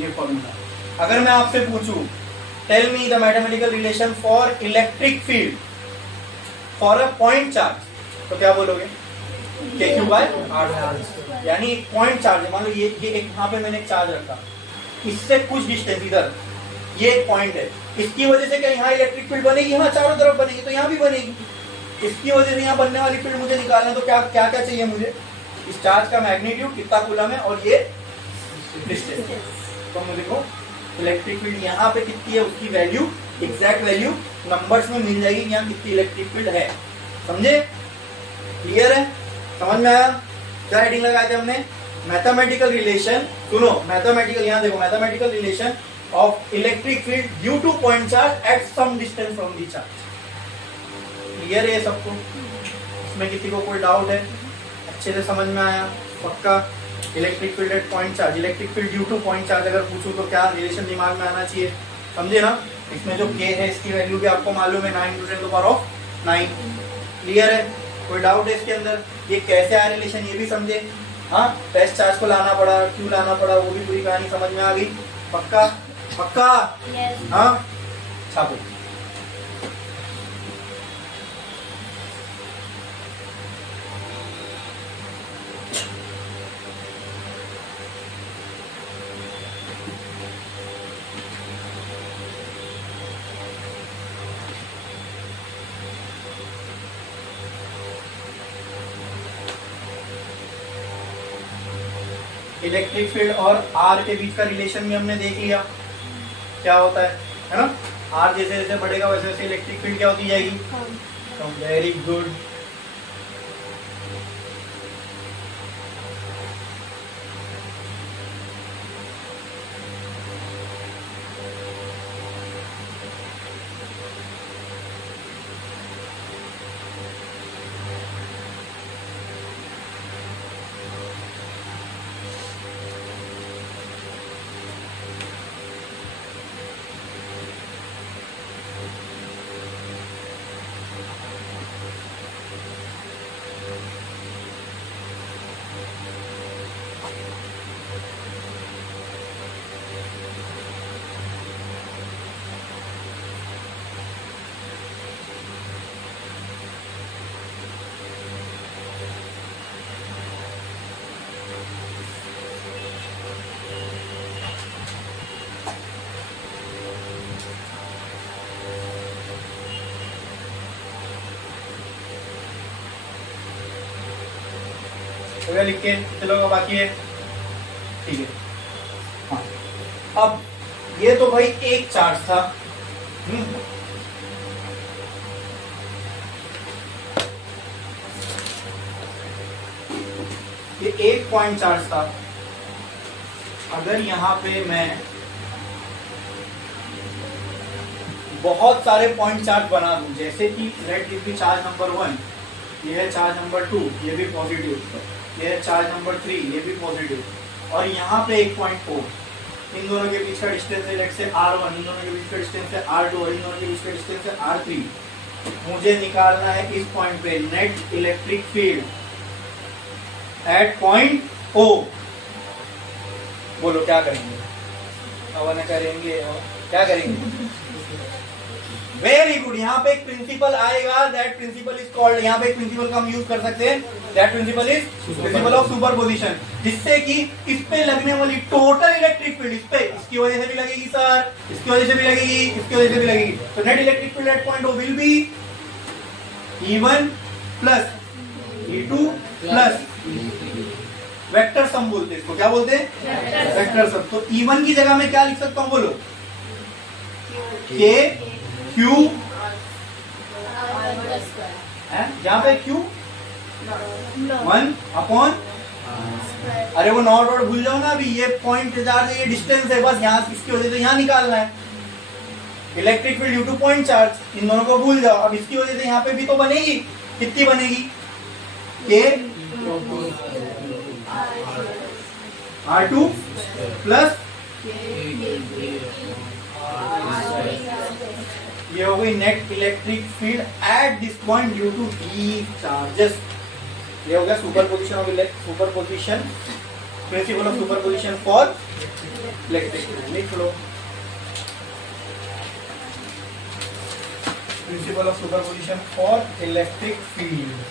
ये फॉर्मूला। अगर मैं आपसे पूछूं tell me the mathematical relation for electric field for a point charge, तो क्या बोलोगे, के क्यू बाय आर, यानी पॉइंट चार्ज, मान लो ये एक यहाँ पे मैंने एक चार्ज रखा, इससे कुछ डिस्टेंस इधर ये एक पॉइंट है, इसकी वजह से क्या यहाँ इलेक्ट्रिक फील्ड बनेगी, हाँ चारों तरफ बनेगी, तो यहाँ भी बनेगी, इसकी वजह से यहाँ बनने वाली फील्ड मुझे निकालना है, तो क्या क्या क्या चाहिए मुझे, इस चार्ज का मैग्नीट्यूड कितना कूलम है और ये डिस्टेंस, तो मुझे देखो इलेक्ट्रिक फील्ड यहाँ पे कितनी है उसकी वैल्यू, एग्जैक्ट वैल्यू नंबर्स में मिल जाएगी, यहाँ कितनी इलेक्ट्रिक फील्ड है, समझे, क्लियर है, समझ में आया? क्या हेडिंग लगाए थे हमने, मैथमेटिकल रिलेशन, सुनो मैथमेटिकल, यहाँ देखो mathematical relation of electric field due to point charge at some distance from the charge, clear है सबको, इसमें किसी को कोई डाउट है, अच्छे से समझ में आया, पक्का? Electric field at point charge, electric field due to point charge अगर पूछूं तो क्या रिलेशन दिमाग में आना चाहिए, समझे ना? इसमें जो k है इसकी वैल्यू भी आपको मालूम है 9 × 10⁹, क्लियर है? कोई डाउट है इसके अंदर, ये कैसे आया रिलेशन ये भी समझे, हाँ, टेस्ट चार्ज को लाना पड़ा, क्यों लाना पड़ा, वो भी पूरी कहानी समझ में आ गई, पक्का पक्का? हाँ, छापो। इलेक्ट्रिक फील्ड और आर के बीच का रिलेशन भी हमने देख लिया क्या होता है ना, आर जैसे जैसे बढ़ेगा वैसे वैसे इलेक्ट्रिक फील्ड क्या होती जाएगी, वेरी गुड। लिख के चलो बाकी है, ठीक है। हाँ, अब ये तो भाई एक चार्ज था, ये एक पॉइंट चार्ज था। अगर यहाँ पे मैं बहुत सारे पॉइंट चार्ज बना दूं, जैसे कि let it be charge number 1, ये है चार्ज नंबर 2, ये भी पॉजिटिव, ये है चार्ज नंबर 3, ये भी पॉजिटिव, और यहाँ पे 1.4, इन दोनों के बीच का डिस्टेंस है लेट से R1, इन दोनों के बीच का डिस्टेंस है R2 और इन दोनों के बीच का डिस्टेंस है R3। मुझे निकालना है इस पॉइंट पे net electric field at point O। बोलो क्या करेंगे? करेंगे और क्या करेंगे? Very good. यहाँ पे एक प्रिंसिपल आएगा, दैट प्रिंसिपल इज कॉल्ड, यहाँ पे एक प्रिंसिपल का हम यूज कर सकते हैं, that principle is principle of superposition, जिससे कि इस पे लगने वाली टोटल इलेक्ट्रिक फील्ड इस पे, इसकी वजह से भी लगेगी सर, इसकी वजह से भी लगेगी, इसकी वजह से भी लगेगी, तो net electric field at point O will be E1 plus E2 plus vector sum बोलते हैं इसको, क्या बोलते हैं? Vector sum. तो E1 की जगह में क्या लिख सकता हूं, बोलो? K Q, यहाँ पे Q 1 अपॉन, अरे वो नॉट और भूल जाओ ना, अभी ये पॉइंट चार्ज है, ये डिस्टेंस है, बस यहाँ इसकी वजह से यहाँ निकालना है। Electric field due to point charge, इन दोनों को भूल जाओ। अब इसकी वजह से यहाँ पे भी तो बनेगी, कितनी बनेगी? K R2 प्लस ये हो गई net electric field at this point due to these charges. ये हो गया superposition of superposition, principle of superposition for electric field. लिख लो principle of superposition for electric field.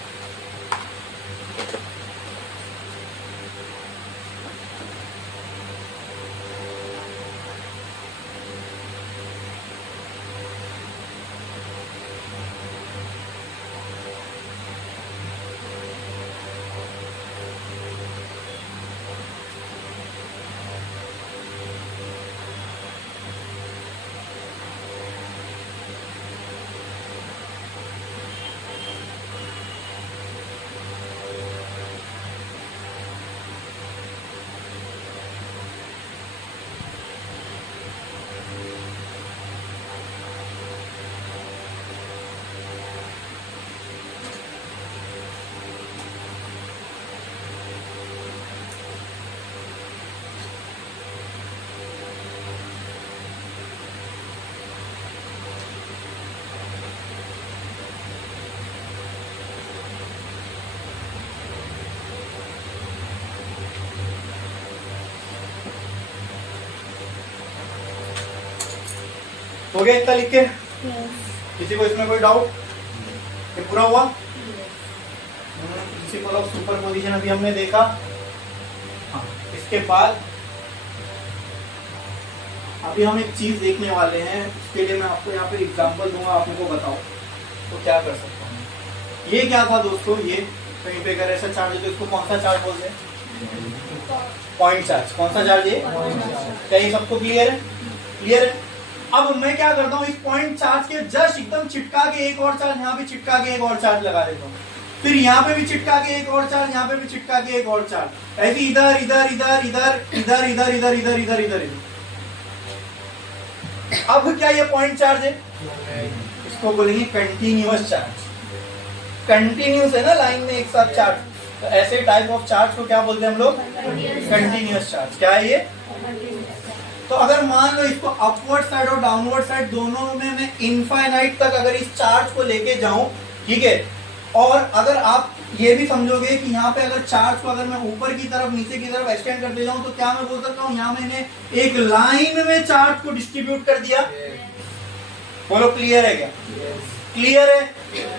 हो गया इतना लिख के? किसी को इसमें कोई डाउट? ये पूरा हुआ? प्रिंसिपल ऑफ सुपरपोजिशन अभी हमने देखा। हाँ, इसके बाद अभी हम एक चीज देखने वाले हैं, उसके लिए मैं आपको यहाँ पे एग्जांपल दूंगा, आप मेरे को बताओ तो क्या कर सकता हूँ। ये क्या था दोस्तों, ये कहीं पे अगर ऐसा चार्ज है तो इसको कौन सा चार्ज बोलते हैं? Point charge. कौन सा चार्ज है? क्या ये सबको क्लियर है? क्लियर है। अब मैं क्या करता हूँ, इस पॉइंट चार्ज के जस्ट एकदम चिटका के एक और चार्ज, यहाँ पे चिटका के एक और चार्ज लगा देता हूँ, फिर यहाँ पे भी चिटका के एक और चार्ज, यहाँ पे भी चिटका के एक और चार्ज, ऐसे इधर इधर इधर इधर इधर इधर इधर इधर इधर इधर इधर। अब क्या ये पॉइंट चार्ज है? इसको बोलेंगे कंटिन्यूअस चार्ज। कंटिन्यूअस है ना, लाइन में एक साथ चार्ज, तो ऐसे टाइप ऑफ चार्ज को क्या बोलते हैं हम लोग? Continuous charge. क्या है ये? तो अगर मान लो इसको अपवर्ड साइड और डाउनवर्ड साइड दोनों में मैं इनफाइनाइट तक अगर इस चार्ज को लेके जाऊं, ठीक है, और अगर आप ये भी समझोगे कि यहाँ पे अगर चार्ज को अगर मैं ऊपर की तरफ नीचे की तरफ एक्सटेंड करते जाऊं, तो क्या मैं बोल सकता हूँ यहाँ मैंने एक लाइन में चार्ज को डिस्ट्रीब्यूट कर दिया। बोलो क्लियर है क्या? क्लियर है।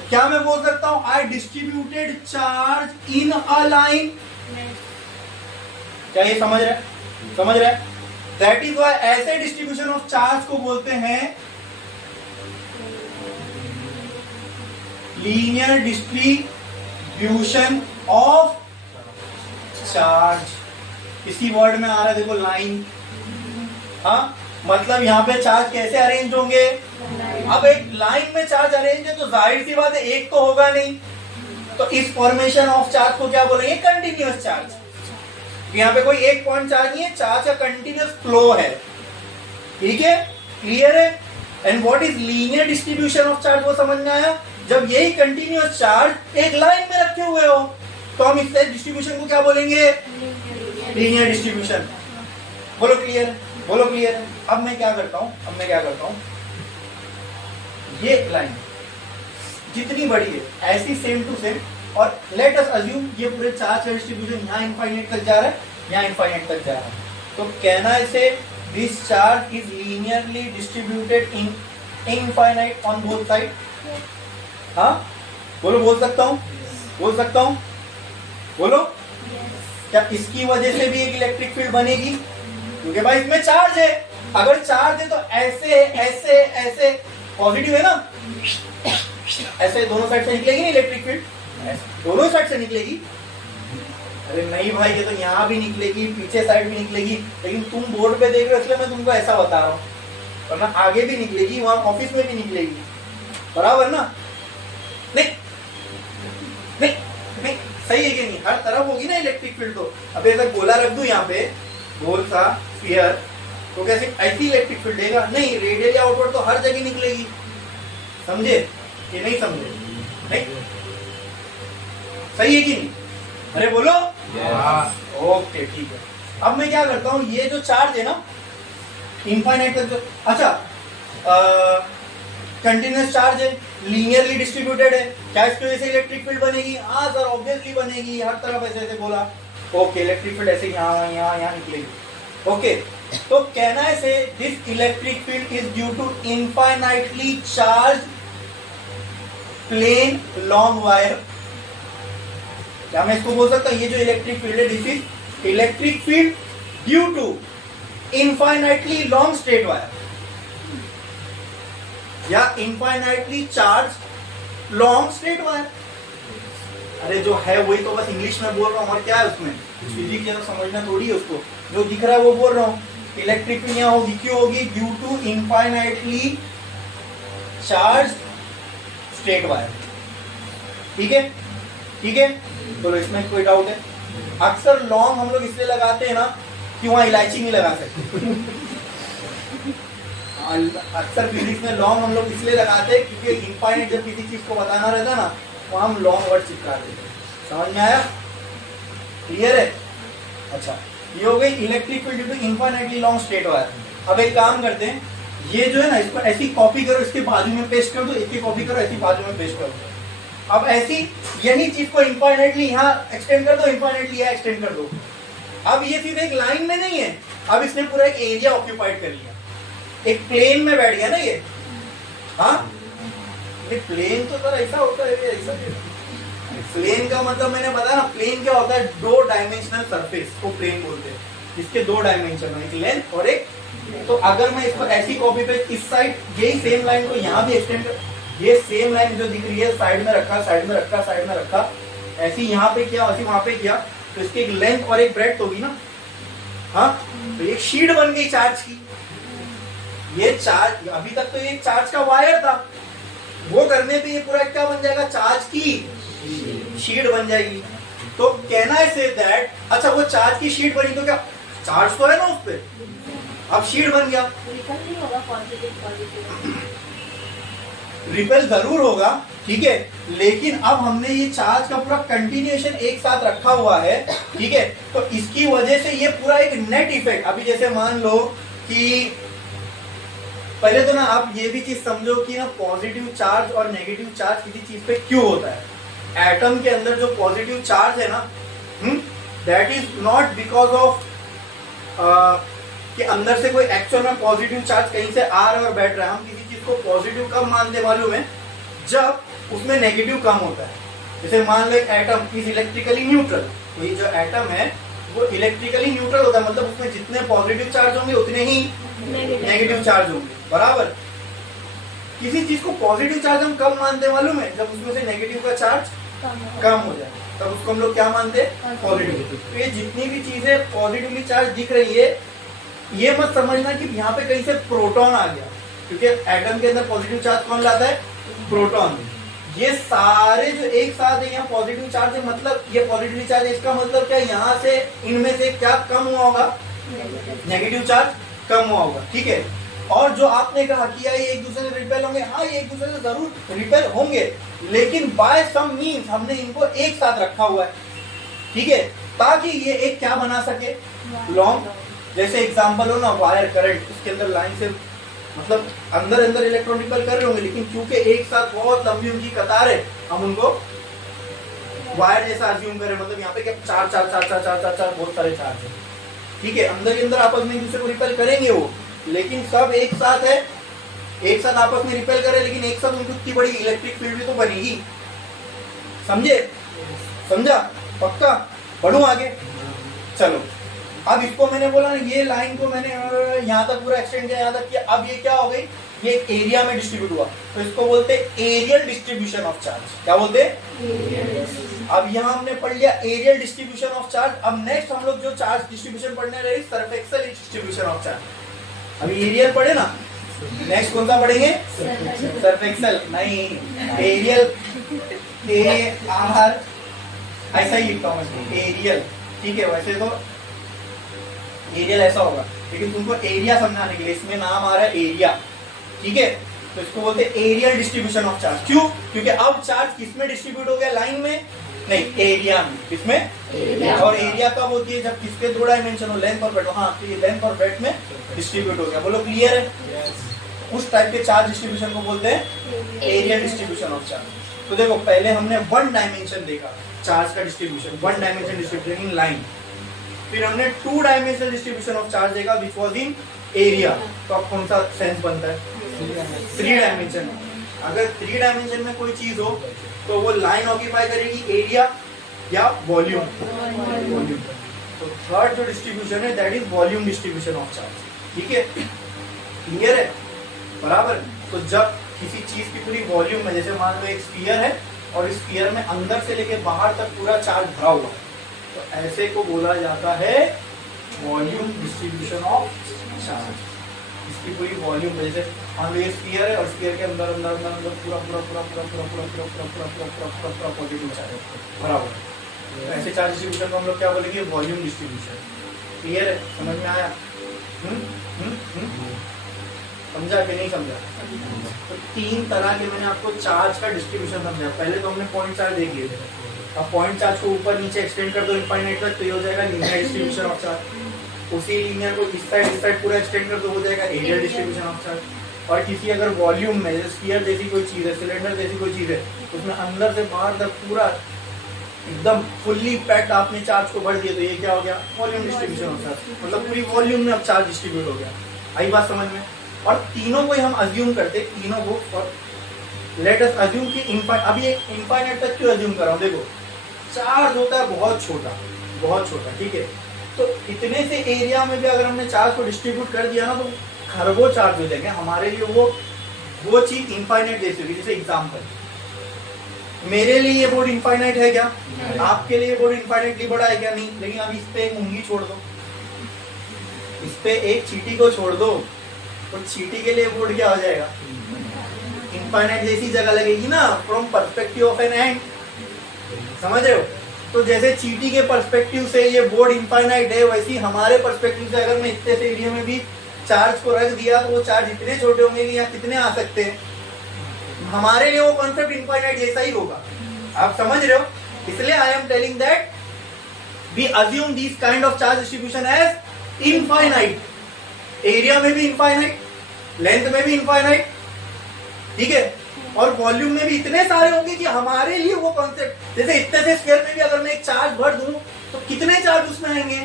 क्या मैं बोल सकता हूँ I distributed charge in a line? क्या ये समझ रहे? समझ रहे? दैट इज वाई ऐसे डिस्ट्रीब्यूशन ऑफ चार्ज को बोलते हैं लीनियर डिस्ट्रीब्यूशन ऑफ चार्ज। इसी वर्ड में आ रहा है देखो, लाइन। हाँ, मतलब यहाँ पे चार्ज कैसे अरेंज होंगे? अब एक लाइन में चार्ज अरेंज है तो जाहिर सी बात है एक तो होगा नहीं, तो इस फॉर्मेशन ऑफ चार्ज को क्या बोलेंगे? Continuous charge. यहाँ पे कोई एक पॉइंट चार्ज नहीं है, चार्ज का कंटिन्यूअस फ्लो है। ठीक है, क्लियर है। And what is linear distribution of charge, वो समझ में आया? जब यही कंटिन्यूअस चार्ज एक लाइन में रखे हुए हो तो हम इस डिस्ट्रीब्यूशन को क्या बोलेंगे? Linear distribution. बोलो क्लियर है? बोलो क्लियर है। अब मैं क्या करता हूँ, ये लाइन जितनी बड़ी है ऐसी सेम टू सेम, और लेट अस अज्यूम ये पूरे चार्ज का डिस्ट्रीब्यूशन यहाँ इनफाइनाइट तक जा रहा है, यहाँ इनफाइनाइट तक जा रहा है, तो कहना इसे this charge is linearly distributed in infinite on both side? हाँ बोलो, बोल सकता हूँ, बोल सकता हूँ, बोलो। क्या इसकी वजह से भी एक इलेक्ट्रिक फील्ड बनेगी? क्योंकि भाई इसमें चार्ज है, अगर चार्ज है तो ऐसे ऐसे ऐसे पॉजिटिव है ना, ऐसे दोनों साइड से निकलेगी ना इलेक्ट्रिक फील्ड, दोनों साइड से निकलेगी। अरे नहीं भाई, ये तो यहाँ भी निकलेगी, पीछे साइड भी निकलेगी, लेकिन तुम बोर्ड पे देख रहे हो इसलिए मैं तुमको ऐसा बता रहा हूँ, वरना आगे भी निकलेगी, वहां ऑफिस में भी निकलेगी, बराबर ना? नहीं नहीं नहीं, सही है कि नहीं? हर तरफ होगी ना इलेक्ट्रिक फील्ड। तो अब ऐसा गोला रख दूं यहाँ पे, गोल सा स्फीयर, तो कैसे ऐसी इलेक्ट्रिक फील्ड देगा? नहीं, रेडियली आउटवर्ड तो हर जगह निकलेगी। समझे कि नहीं समझे? नहीं, सही है कि नहीं? अरे बोलो। ओके ठीक है। अब मैं क्या करता हूँ, ये जो चार्ज है ना इनफाइनाइट तक, अच्छा कंटिन्यूअस चार्ज है, लीनियरली डिस्ट्रीब्यूटेड है, क्या इसकी वजह से इलेक्ट्रिक फील्ड बनेगी? हाँ सर ऑब्वियसली बनेगी, हर तरफ ऐसे ऐसे बोला। ओके, इलेक्ट्रिक फील्ड ऐसे यहाँ यहाँ यहाँ निकलेगी। ओके, तो कहना है से this electric field is due to infinitely charge plane long wire. क्या मैं इसको बोल सकता हूँ, ये जो इलेक्ट्रिक फील्ड है this is electric field due to infinitely long straight wire, या infinitely charge long straight wire. अरे जो है वही तो बस इंग्लिश में बोल रहा हूँ, और क्या है उसमें? फिजिक्स तो समझना थोड़ी है उसको, जो दिख रहा है वो बोल रहा हूँ। इलेक्ट्रिक फील्ड यहाँ होगी, क्यों होगी? Due to infinitely charge straight wire. ठीक है, ठीक है, चलो इसमें कोई डाउट है? अक्सर लॉन्ग हम लोग इसलिए लगाते हैं ना कि वहां इलायची नहीं लगा सकते। अक्सर फिजिक्स में लॉन्ग हम लोग इसलिए लगाते हैं क्योंकि इनफाइनाइट जब किसी चीज को बताना रहता है ना, तो हम लॉन्ग वर्ड चिपका देते हैं। समझ में आया? क्लियर है? अच्छा, ये हो गई electric field due to infinitely long straight wire. अब एक काम करते हैं, ये जो है ना इसको ऐसी कॉपी करो, इसके बाजू में पेस्ट कर दो, इसकी कॉपी करो, ऐसी बाजू में पेस्ट कर दो। अब ऐसी यही चीज को इनफाइनाइटली यहाँ एक्सटेंड कर दो, इनफाइनाइटली यहाँ एक्सटेंड कर दो। अब ये सीधे एक लाइन में नहीं है, अब इसने पूरा एक एरिया ऑक्यूपाइड कर लिया, एक प्लेन में बैठ गया ना ये। हाँ, ये प्लेन तो सर ऐसा होता है, ऐसा प्लेन का मतलब मैंने बताया ना, प्लेन क्या होता है? दो डायमेंशनल सरफेस को प्लेन बोलते हैं, इसके दो डायमेंशन है, एक लेंथ और एक। तो अगर मैं इसको ऐसी कॉपी पेस्ट इस साइड, यही सेम लाइन को यहाँ भी एक्सटेंड कर, ये सेम लाइन जो दिख रही है साइड में रखा, साइड में रखा, साइड में रखा, ऐसी यहाँ पे किया, ऐसी वहां पे किया, तो इसकी एक लेंथ और एक ब्रेड्थ होगी ना। हाँ, तो एक शीट बन गई चार्ज की। ये चार्ज, अभी तक तो ये चार्ज का वायर था, वो करने पे ये पूरा क्या बन जाएगा? चार्ज की शीट बन जाएगी। तो कहना है से दैट, अच्छा वो चार्ज की शीट बनी तो क्या चार्ज तो है ना उस पे, अब शीट बन गया। रिपल नहीं होगा पॉजिटिव पॉजिटिव? रिपेल जरूर होगा, ठीक है, लेकिन अब हमने ये चार्ज का पूरा कंटिन्यूएशन एक साथ रखा हुआ है, ठीक है, तो इसकी वजह से ये पूरा एक नेट इफेक्ट। अभी जैसे मान लो कि पहले तो ना आप ये भी चीज समझो कि ना पॉजिटिव चार्ज और नेगेटिव चार्ज किसी चीज पे क्यों होता है। एटम के अंदर जो पॉजिटिव चार्ज है ना, that is not because of कि अंदर से कोई एक्चुअल में पॉजिटिव चार्ज कहीं से आ रहा है और बैठ रहा है। हम किसी चीज को पॉजिटिव कब मानते मालूम है? जब उसमें नेगेटिव कम होता है। जैसे मान लो एक एटम इज इलेक्ट्रिकली न्यूट्रल, तो ये जो एटम है वो इलेक्ट्रिकली न्यूट्रल होता है, मतलब उसमें जितने पॉजिटिव चार्ज होंगे उतने ही नेगेटिव चार्ज होंगे, बराबर। किसी चीज को पॉजिटिव चार्ज हम कब मानते मालूम है? जब उसमें से नेगेटिव का चार्ज कम हो जाए, तब उसको हम लोग क्या मानते हैं? पॉजिटिव। तो ये जितनी भी चीजें पॉजिटिवली चार्ज दिख रही है, ये मत समझना कि यहाँ पे कहीं से प्रोटॉन आ गया, क्योंकि एटम के अंदर पॉजिटिव चार्ज कौन लाता है? प्रोटॉन। ये सारे जो एक साथ है यहाँ पॉजिटिव चार्ज है, मतलब ये पॉजिटिव चार्ज है, इसका मतलब क्या? यहाँ से इनमें से क्या कम हुआ होगा? नेगेटिव चार्ज कम हुआ होगा, ठीक है। और जो आपने कहा कि ये एक दूसरे से रिपेल होंगे, हाँ ये एक दूसरे से जरूर रिपेल होंगे, लेकिन बाय सम मीन्स हमने इनको एक साथ रखा हुआ है, ठीक है, ताकि ये एक क्या बना सके? लॉन्ग। जैसे एग्जांपल हो ना वायर करंट, इसके अंदर लाइन से मतलब अंदर अंदर इलेक्ट्रॉन रिपेल कर रहे होंगे, लेकिन क्योंकि एक साथ बहुत लंबी उनकी कतार है, हम उनको वायर जैसा अज्यूम करें, मतलब यहाँ पे क्या चार चार चार चार चार चार चार बहुत सारे चार्ज है, ठीक है, अंदर ही अंदर आपस में एक दूसरे को रिपेल करेंगे वो, लेकिन सब एक साथ है, एक साथ आपस में रिपेल करे, लेकिन एक साथ उनकी इतनी बड़ी इलेक्ट्रिक फील्ड भी तो बनेगी। समझे? समझा? पक्का? बढ़ू आगे? चलो, अब इसको मैंने बोला ना, ये लाइन को मैंने यहाँ तक पूरा एक्सटेंड किया, यहाँ तक किया। अब ये क्या हो गई, ये एरिया में डिस्ट्रीब्यूट हुआ, तो इसको बोलते हैं एरियल डिस्ट्रीब्यूशन ऑफ चार्ज। क्या बोलते हैं? अब यहाँ हमने पढ़ लिया एरियल डिस्ट्रीब्यूशन ऑफ चार्ज। अब नेक्स्ट हम लोग जो चार्ज डिस्ट्रीब्यूशन पढ़ने रहे, सरफेक्सल डिस्ट्रीब्यूशन ऑफ चार्ज। अभी एरियल पढ़े ना, नेक्स्ट कौन सा पढ़ेंगे? सरफेक्सल नहीं, एरियल, AR ऐसा ही लिखता हूँ मैं, एरियल। ठीक है, वैसे तो एरियल ऐसा होगा, लेकिन तुमको एरिया समझाने के लिए इसमें नाम आ रहा है एरिया। ठीक है, तो इसको बोलते हैं एरियल डिस्ट्रीब्यूशन ऑफ चार्ज। क्यों? क्योंकि अब चार्ज किसमें डिस्ट्रीब्यूट हो गया? लाइन में नहीं, एरिया में। किसमें? और एरिया कब होती है? जब किसके दो डायमेंशन हो, लेंथ और ब्रेड्थ। हाँ, तो ये लेंथ और ब्रेड्थ में डिस्ट्रीब्यूट हो गया। बोलो क्लियर है? उस टाइप के चार्ज डिस्ट्रीब्यूशन को बोलते हैं एरियल डिस्ट्रीब्यूशन ऑफ चार्ज। तो देखो, पहले हमने वन डायमेंशन देखा चार्ज का distribution, one dimension distribution in line. फिर हमने two dimensional distribution of charge देखा विच वाज इन एरिया। तो अब कौन सा सेंस बनता है? Three dimension. अगर थ्री डायमेंशन में कोई चीज हो तो वो लाइन ऑक्यूपाई करेगी एरिया या वॉल्यूम। तो थर्ड जो डिस्ट्रीब्यूशन है that is volume distribution of charge. ठीक है, क्लियर है? बराबर। तो जब किसी चीज की पूरी वॉल्यूम में, जैसे मान लो एक स्फीयर है और इस स्फीयर में अंदर से लेके बाहर तक पूरा चार्ज भरा हुआ है, तो ऐसे को बोला जाता है वॉल्यूम डिस्ट्रीब्यूशन ऑफ चार्ज। इसकी पूरी वॉल्यूम में, जैसे मान लो ये स्फीयर है और स्फीयर के अंदर अंदर अंदर अंदर पूरा पूरा पूरा पूरा पूरा पूरा पूरा पूरा पूरा पूरा पूरा पूरा पूरा पॉजिटिव चार्ज है बराबर। तो ऐसे चार्ज डिस्ट्रीब्यूशन को हम लोग क्या बोलेंगे? Volume distribution. क्लियर है? समझ में आया? समझा कि नहीं समझा? तो तीन तरह के मैंने आपको चार्ज का डिस्ट्रीब्यूशन समझा। पहले तो हमने पॉइंट चार्ज देख लिए थे। अब पॉइंट चार्ज को ऊपर नीचे एक्सटेंड कर दो इनफाइनाइट तक, तो ये हो जाएगा लीनियर डिस्ट्रीब्यूशन ऑफ चार्ज। उसी लीनियर को इस साइड पूरा एक्सटेंड कर दो, हो जाएगा एरियल डिस्ट्रीब्यूशन ऑफ चार्ज। और किसी अगर वॉल्यूम में, जैसे स्फीयर जैसी कोई चीज है, सिलेंडर जैसी कोई चीज है, उसमें अंदर से बाहर तक पूरा एकदम फुल्ली पैक्ड आपने चार्ज को भर दिया, तो ये क्या हो गया? Volume distribution of charge. मतलब पूरी वॉल्यूम में अब चार्ज डिस्ट्रीब्यूट हो गया। आई बात समझ में? और तीनों को ही हम अज्यूम करते, तीनों को, और लेट अस अज्यूम कि अभी एक इनफाइनाइट तक क्यों अज्यूम कर रहा हूं? देखो, चार्ज होता है बहुत छोटा, बहुत छोटा। ठीक है, तो इतने से एरिया में भी अगर हमने चार्ज को डिस्ट्रीब्यूट कर दिया ना, तो खरबों चार्ज हो जाएंगे। हमारे लिए वो चीज इनफाइनाइट जैसी होगी। जैसे एग्जाम्पल, मेरे लिए ये बोर्ड इनफाइनाइट है क्या? आपके लिए बोर्ड इनफाइनाइटली बड़ा है क्या? नहीं। लेकिन अब इस पे एक उंगली छोड़ दो, इस पे एक चींटी को छोड़ दो, तो चींटी के लिए बोर्ड क्या हो जाएगा? इनफाइनाइट जैसी जगह लगेगी ना, from perspective of an end. समझ रहे हो? तो जैसे चींटी के पर्सपेक्टिव से ये बोर्ड इनफाइनाइट है, वैसे हमारे पर्सपेक्टिव से अगर मैं इतने से एरिया में भी चार्ज को रख दिया, तो वो चार्ज इतने छोटे होंगे कि यहाँ कितने आ सकते हैं? हमारे लिए वो कॉन्सेप्ट इनफाइनाइट जैसा ही होगा। आप समझ रहे हो? इसलिए I am telling that we assume this kind of charge distribution as infinite. Area में भी इनफाइनाइट, लेंथ में भी इनफाइनाइट, ठीक है, और वॉल्यूम में भी इतने सारे होंगे कि हमारे लिए वो कॉन्सेप्ट, जैसे इतने से स्क्वायर में भी अगर मैं एक चार्ज भर दूं तो कितने चार्ज उसमें आएंगे?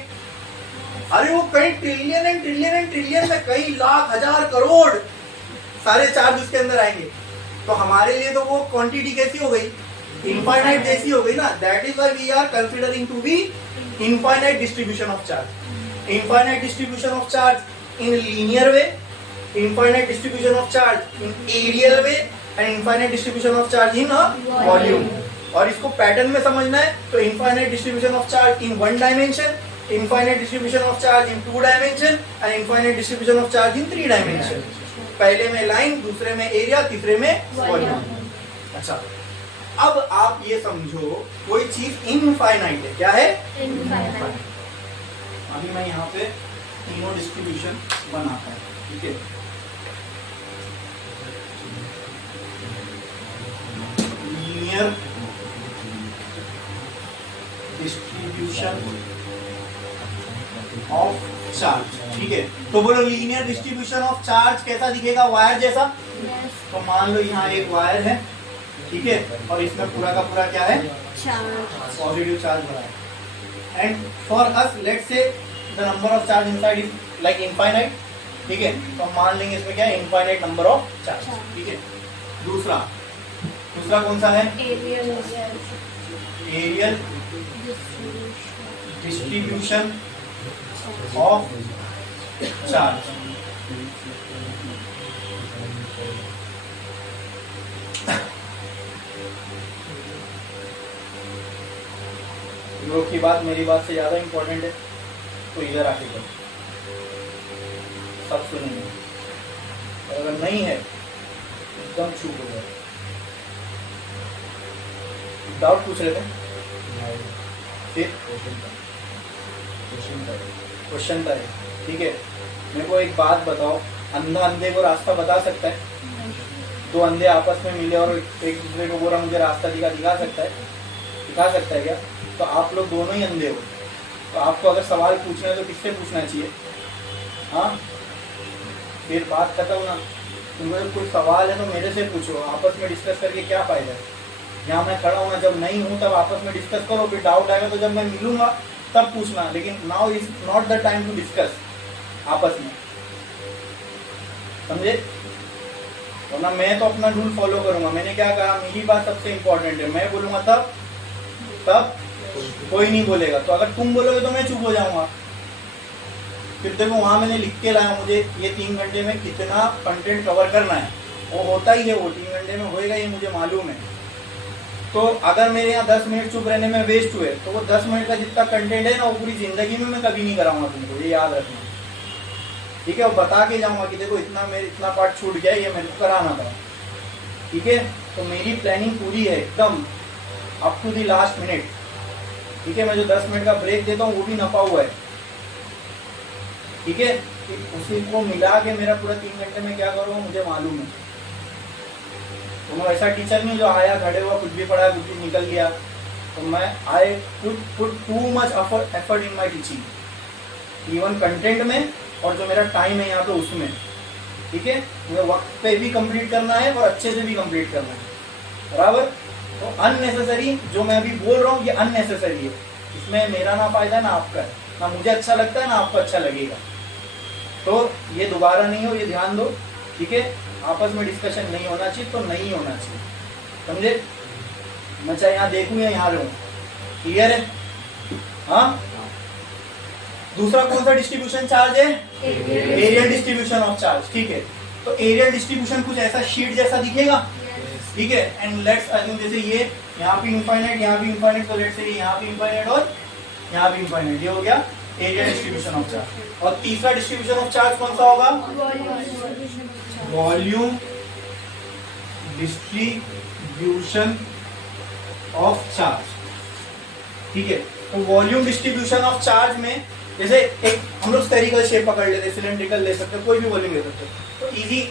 अरे वो कई trillion and trillion and trillion में कई लाख हजार करोड़ सारे चार्ज उसके अंदर आएंगे। तो हमारे लिए तो वो क्वांटिटी कैसी हो गई? इनफाइनाइट जैसी हो गई ना। That is why we are considering to be infinite distribution of charge. Infinite distribution of charge in linear way, infinite distribution of charge in areal way and infinite distribution of charge in a volume। और इसको pattern में समझना है तो infinite distribution of charge in one dimension, infinite distribution of charge in two dimension and infinite distribution of charge in three dimension। पहले में line, दूसरे में एरिया, तीसरे में वॉल्यूम। अच्छा, अब आप ये समझो कोई चीज इनफाइनाइट है। क्या है? इनफाइनाइट। अभी मैं यहाँ पे तीनों डिस्ट्रीब्यूशन बनाता हूँ, ठीक है। लीनियर डिस्ट्रीब्यूशन ऑफ चार्ज, ठीक है। तो बोलो लीनियर डिस्ट्रीब्यूशन ऑफ चार्ज कैसा दिखेगा? वायर जैसा। तो मान लो यहाँ एक वायर है, ठीक है, और इसमें पूरा का पूरा क्या है? पॉजिटिव चार्ज भरा है। And for us let's say the number of charge inside is like infinite. ठीक है, तो हम मान लेंगे इसमें क्या है, इनफाइनाइट नंबर ऑफ चार्ज। ठीक है, दूसरा कौन सा है, एरियल डिस्ट्रीब्यूशन ऑफ चार्ज। लोग की बात मेरी बात से ज्यादा इंपॉर्टेंट है, तो इधर आके करो, सब सुनेंगे। अगर नहीं है एकदम चुप हो जाए। डाउट पूछ रहे थे, फिर क्वेश्चन था। ठीक है, मेरे को एक बात बताओ, अंधा अंधे को रास्ता बता सकता है? दो अंधे आपस में मिले और एक दूसरे को बोला मुझे रास्ता दिखा सकता है क्या? तो आप लोग दोनों ही अंधे हो, तो आपको अगर सवाल पूछना है तो किससे पूछना चाहिए? हाँ, फिर बात खत्म ना। तुमको जब कोई सवाल है तो मेरे से पूछो, आपस में डिस्कस करके क्या फायदा है? यहाँ मैं खड़ा हूँ ना, जब नहीं हूँ तब आपस में डिस्कस करो, फिर डाउट आएगा तो जब मैं मिलूंगा तब पूछना, लेकिन now is not the time to discuss आपस में, समझे? वरना मैं तो अपना रूल फॉलो करूंगा। मैंने क्या कहा, मेरी बात सबसे इंपॉर्टेंट है, मैं बोलूंगा तब कोई नहीं बोलेगा। तो अगर तुम बोलोगे तो मैं चुप हो जाऊंगा। फिर देखो वहां मैंने लिख के लाया, मुझे ये 3 घंटे में कितना कंटेंट कवर करना है, वो होता ही है, वो 3 घंटे में होएगा, ये मुझे मालूम है। तो अगर मेरे यहाँ 10 मिनट चुप रहने में वेस्ट हुए तो वो 10 मिनट का जितना कंटेंट है ना, वो पूरी जिंदगी में मैं कभी नहीं कराऊंगा तुमको, ये याद रखना। ठीक है, और बता के जाऊंगा कि देखो इतना पार्ट छूट गया, ये मेरे को कराना था। ठीक है, तो मेरी प्लानिंग पूरी है एकदम up to the last minute. ठीक है, मैं जो 10 मिनट का ब्रेक देता हूँ वो भी नफा हुआ है। ठीक है, उसी को मिला के मेरा पूरा 3 घंटे में क्या करूँगा मुझे मालूम है। तो मैं ऐसा टीचर नहीं जो आया, खड़े हुआ, कुछ भी पढ़ा, कुछ भी निकल गया। तो मैं I put too much effort in my teaching, even content में और जो मेरा टाइम है यहाँ पे उसमें। ठीक है, मुझे वक्त पे भी कंप्लीट करना है और अच्छे से भी कंप्लीट करना है, बराबर। तो अननेसेसरी जो मैं अभी बोल रहा हूँ ये अननेसेसरी है, इसमें मेरा ना फायदा ना आपका, ना मुझे अच्छा लगता है ना आपको अच्छा लगेगा। तो ये दोबारा नहीं हो, ये ध्यान दो। ठीक है, आपस में डिस्कशन नहीं होना चाहिए तो नहीं होना चाहिए, समझे? मैं चाहे यहाँ देखूं या यहाँ रहूं, क्लियर है? हाँ, दूसरा कौन सा डिस्ट्रीब्यूशन चार्ज है? Areal distribution of charge. ठीक है, तो एरियल डिस्ट्रीब्यूशन कुछ ऐसा शीट जैसा दिखेगा। ठीक है, एंड लेट्स अज्यूम जैसे ये यहाँ पे इनफाइनाइट, यहाँ भी इनफाइनाइट, तो लेट्स से यहाँ भी इनफाइनाइट और यहाँ भी इनफाइनाइट, ये हो गया एरियल डिस्ट्रीब्यूशन ऑफ चार्ज। और तीसरा डिस्ट्रीब्यूशन ऑफ चार्ज कौन सा होगा? Volume distribution of charge. ठीक है, तो वॉल्यूम डिस्ट्रीब्यूशन ऑफ चार्ज में जैसे एक हम लोग स्फेरिकल शेप पकड़ लेते हैं, सिलेंड्रिकल ले सकते हैं, कोई भी वॉल्यूम ले सकते हैं, तो इजी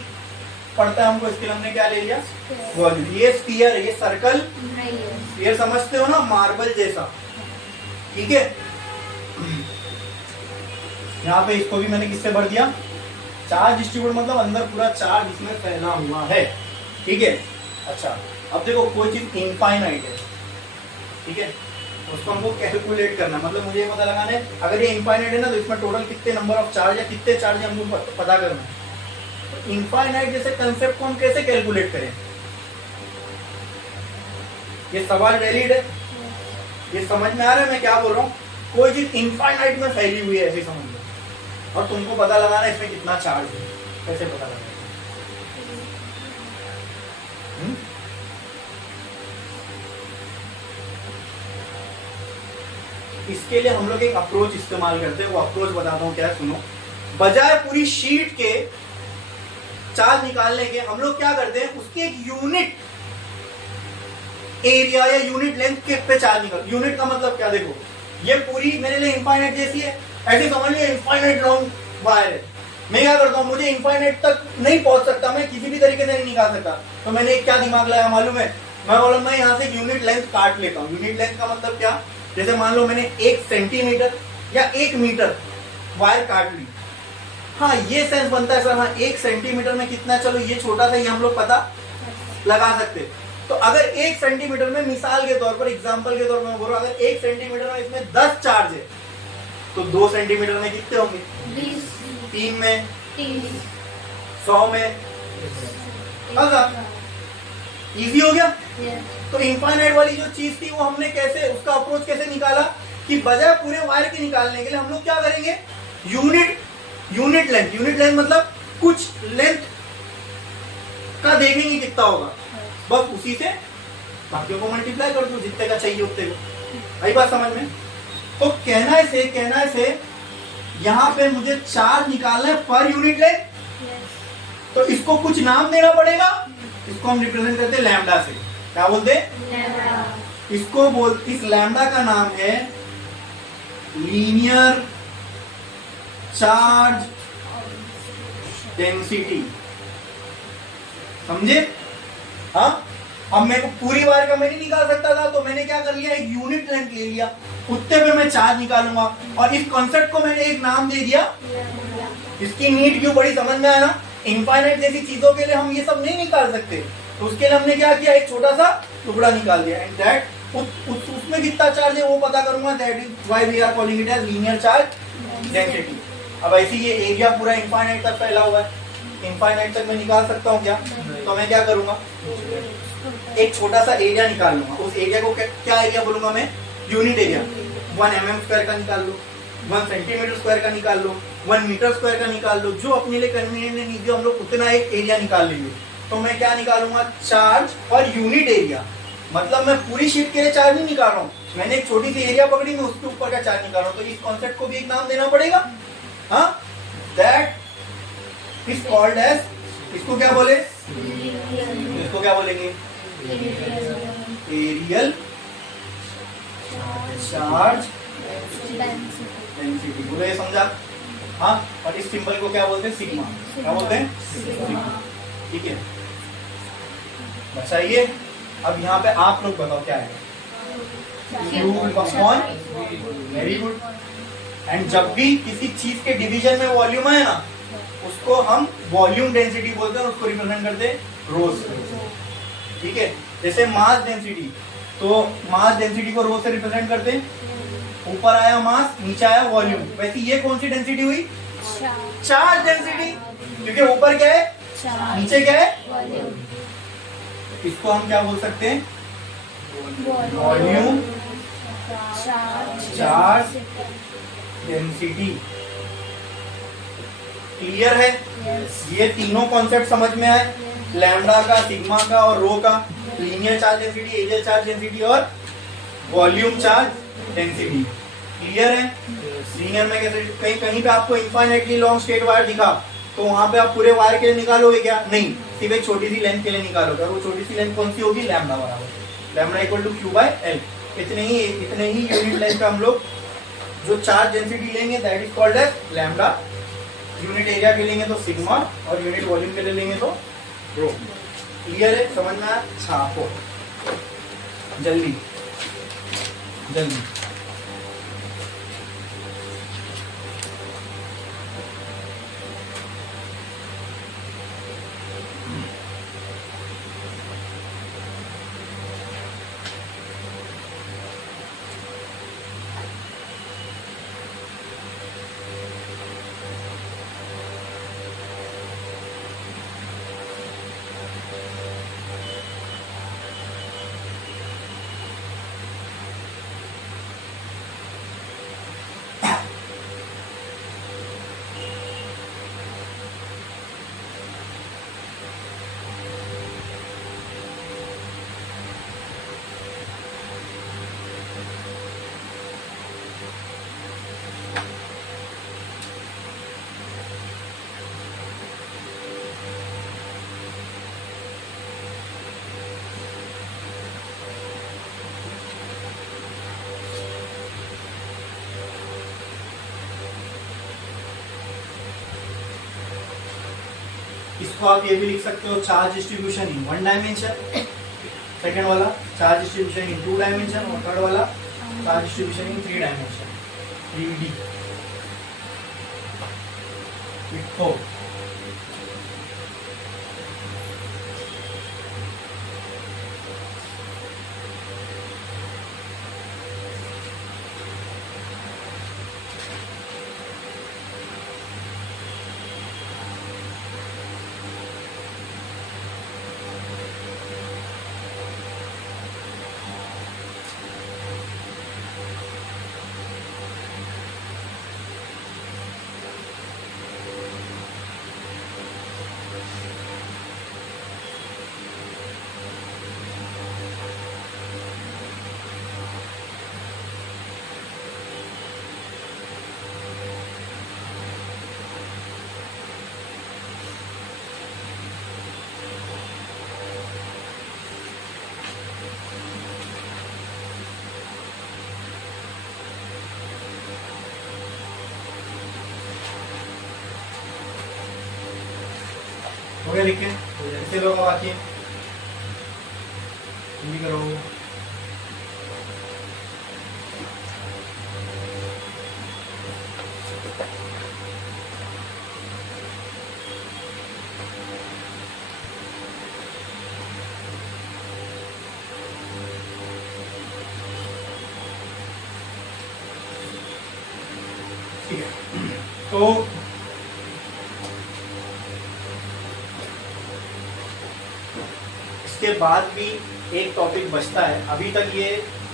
पड़ता है हमको। इसके लिए हमने क्या ले लिया? वॉल्यूम। ये स्फीयर, ये सर्कल, स्फीयर समझते हो ना, मार्बल जैसा। ठीक है, यहाँ पे इसको भी मैंने किससे भर दिया? चार्ज डिस्ट्रीब्यूट, मतलब अंदर पूरा चार्ज इसमें फैला हुआ है। ठीक है, अच्छा अब देखो कोई चीज इनफाइनाइट है, ठीक है, उसको हमको कैलकुलेट करना है, मतलब मुझे ये पता लगाना है अगर ये इनफाइनाइट है ना तो इसमें टोटल कितने नंबर ऑफ चार्ज या कितने चार्ज हमको पता करना है। तो इनफाइनाइट जैसे कंसेप्ट को हम कैसे कैलकुलेट करें? ये सवाल वैलिड है, ये समझ में आ रहा है मैं क्या बोल रहा हूँ? कोई चीज इनफाइनाइट में फैली हुई है ऐसे समझ लो, और तुमको पता लगाना है इसमें कितना चार्ज है, कैसे पता लगाना? इसके लिए हम लोग एक अप्रोच इस्तेमाल करते हैं, वो अप्रोच बताता हूँ क्या है, सुनो। बजाय पूरी शीट के चार्ज निकालने के हम लोग क्या करते हैं, उसके एक यूनिट एरिया या यूनिट लेंथ के पे चार्ज निकाल। यूनिट का मतलब क्या? देखो ये पूरी मेरे लिए इनफाइनाइट जैसी है, ऐसे समझ लिया इनफाइनाइट लॉन्ग वायर है। मैं क्या करता हूँ, मुझे इनफाइनाइट तक नहीं पहुंच सकता, मैं किसी भी तरीके से नहीं निकाल सकता, तो मैंने क्या दिमाग लगाया मालूम है? मैं बोला मैं यहाँ से यूनिट लेंथ काट लेता हूँ। यूनिट लेंथ का मतलब क्या? जैसे मान लो मैंने 1 सेंटीमीटर या 1 मीटर वायर काट ली, हाँ ये सेंस बनता है सर, हाँ 1 सेंटीमीटर में कितना, चलो ये छोटा सा, ये हम लोग पता लगा सकते। तो अगर 1 सेंटीमीटर में, मिसाल के तौर पर, एग्जांपल के तौर पर मैं बोल रहा हूँ, अगर 1 सेंटीमीटर में इसमें 10 चार्ज है तो 2 सेंटीमीटर में कितने होंगे? 20, 3 में 100 में 1000। इजी हो गया। तो इनफाइनाइट वाली जो चीज थी वो हमने कैसे, उसका अप्रोच कैसे निकाला कि बजाय पूरे वायर के निकालने के लिए हम लोग क्या करेंगे, यूनिट लेंथ मतलब कुछ लेंथ का देखेंगे कितना होगा, बस उसी से बाकियों को मल्टीप्लाई कर दो, जितने का चाहिए उतने को। आई बात समझ में? तो कहना से यहाँ पे मुझे चार्ज निकालना है पर यूनिट लेंथ, तो इसको कुछ नाम देना पड़ेगा। इसको हम रिप्रेजेंट करते हैं लैम्डा से। क्या बोलते हैं? इस लैम्डा का नाम है लीनियर चार्ज डेंसिटी। समझे? हाँ, अब मेरे को पूरी वायर का मैं नहीं निकाल सकता था, तो मैंने क्या कर लिया, एक यूनिट लेंथ ले लिया, उतने पे मैं चार्ज निकालूंगा। और इस कॉन्सेप्ट को मैंने एक नाम दे दिया। इसकी नीड क्यों बड़ी समझ में आया ना? इनफाइनाइट जैसी चीजों के लिए हम ये सब नहीं निकाल सकते, तो उसके लिए हमने क्या किया, एक छोटा सा टुकड़ा निकाल दिया। एंड दैट उसमें कितना चार्ज है वो पता करूंगा। That is why we are calling it as linear charge density. अब ऐसे ये एरिया पूरा इनफाइनाइट तक फैला हुआ है, इनफाइनाइट तक मैं निकाल सकता हूँ क्या? तो मैं क्या करूंगा, एक छोटा सा एरिया निकाल लूंगा। उस एरिया को क्या एरिया बोलूंगा मैं? Unit area. 1 mm² का निकाल लो, 1 cm² का निकाल लो, 1 m² का निकाल लो, जो अपने लिए कन्वीनियंट है नीचे हम लोग उतना एक एरिया निकाल लेंगे। तो मैं क्या निकालूंगा, चार्ज पर यूनिट एरिया। मतलब मैं पूरी शीट के लिए चार्ज नहीं निकाल रहा हूँ, मैंने एक छोटी सी एरिया पकड़ी, मैं उसके ऊपर का चार्ज निकाल रहा हूँ। तो इस कॉन्सेप्ट को भी एक नाम देना पड़ेगा। हाँ, दैट इज कॉल्ड एज, इसको क्या बोले, इसको क्या बोलेंगे, एरियल चार्ज डेंसिटी। बोलो ये समझा? हाँ, और इस सिंबल को क्या बोलते हैं, सिग्मा। क्या बोलते हैं, सिग्मा। ठीक है, बताइए। अब यहाँ पे आप लोग बताओ क्या है, वेरी गुड। एंड जब भी किसी चीज के डिवीजन में वॉल्यूम है ना, उसको हम वॉल्यूम डेंसिटी बोलते हैं, उसको रिप्रेजेंट करते हैं रो से। ठीक है, जैसे मास डेंसिटी, तो मास डेंसिटी को रो से रिप्रेजेंट करते हैं। ऊपर आया मास, नीचे आया वॉल्यूम। वैसे ये कौन सी डेंसिटी हुई, चार्ज डेंसिटी, क्योंकि ऊपर क्या है, नीचे क्या है। इसको हम क्या बोल सकते हैं, वॉल्यूम चार्ज डेंसिटी। क्लियर है? ये तीनों कॉन्सेप्ट समझ में आए, लैम्डा का, सिग्मा का और रो का। Linear charge density, areal charge density और वॉल्यूम चार्ज डेंसिटी। क्लियर है? लीनियर में कैसे, कहीं पे आपको इनफाइनाइटली लॉन्ग स्ट्रेट वायर दिखा, तो वहां पे आप पूरे वायर के लिए निकालोगे क्या? नहीं, सिर्फ एक छोटी सी लेंथ के लिए निकालोगे। और वो छोटी सी लेंथ कौन सी होगी, लैम्डा बराबर लैम्डा इक्वल टू Q/L। इतने ही यूनिट लेंथ का हम लोग जो चार्ज डेंसिटी लेंगे, that is called as lambda. Unit area के लेंगे तो सिग्मा, और यूनिट वॉल्यूम के लिए लेंगे तो रो। क्लियर है? समझ में आया? छापो जल्दी जल्दी। इसको आप ये भी लिख सकते हो, charge distribution in 1 dimension, second वाला चार्ज डिस्ट्रीब्यूशन इन 2 डायमेंशन, और थर्ड वाला charge distribution in 3 dimension, 3D। लिखो। हो गया लिख के? कितने लोगों का बाकी है? तुम भी करो। ठीक है, तो इसके बाद भी एक टॉपिक बचता है। अभी तक ये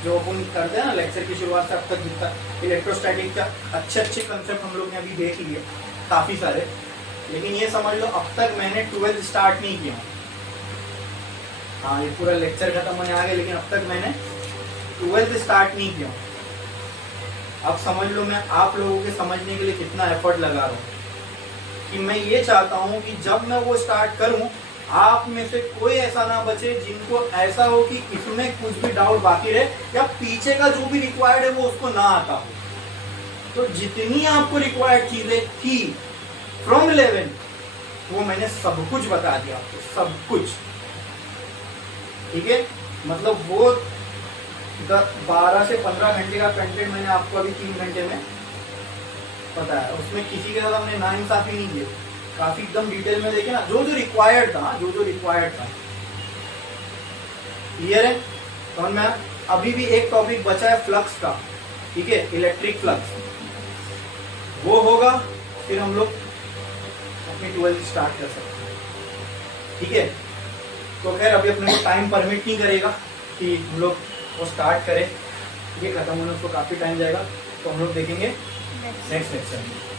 जो अपन करते हैं ना लेक्चर की शुरुआत से अब तक जितना इलेक्ट्रोस्टैटिक का अच्छे अच्छे कंसेप्ट हम लोग ने अभी देख लिए काफी सारे, लेकिन ये समझ लो अब तक मैंने 12th स्टार्ट नहीं किया। हाँ, ये पूरा लेक्चर खत्म होने आ गया, लेकिन अब तक मैंने 12th स्टार्ट नहीं किया। अब समझ लो मैं आप लोगों के समझने के लिए कितना एफर्ट लगा रहा हूँ कि मैं ये चाहता हूँ कि जब मैं वो स्टार्ट करूँ आप में से कोई ऐसा ना बचे जिनको ऐसा हो कि इसमें कुछ भी डाउट बाकी रहे या पीछे का जो भी रिक्वायर्ड है वो उसको ना आता हो। तो जितनी आपको रिक्वायर्ड चीजें थी फ्रॉम 11 वो मैंने सब कुछ बता दिया आपको, सब कुछ। ठीक है, मतलब वो 12 से 15 घंटे का कंटेंट मैंने आपको अभी 3 घंटे में बताया। उसमें किसी के साथ हमने नाइंसाफी नहीं की, काफी एकदम डिटेल में देखे ना, जो जो रिक्वायर्ड था, जो जो रिक्वायर्ड था। क्लियर है? तो मैं अभी भी एक टॉपिक बचा है फ्लक्स का, ठीक है, इलेक्ट्रिक फ्लक्स, वो होगा फिर हम लोग अपनी 12th स्टार्ट कर सकते हैं। ठीक है, तो खैर अभी अपने को टाइम परमिट नहीं करेगा कि हम लोग वो स्टार्ट करें, ये खत्म होने उसको काफी टाइम जाएगा, तो हम लोग देखेंगे नेक्स्ट लेक्चर में।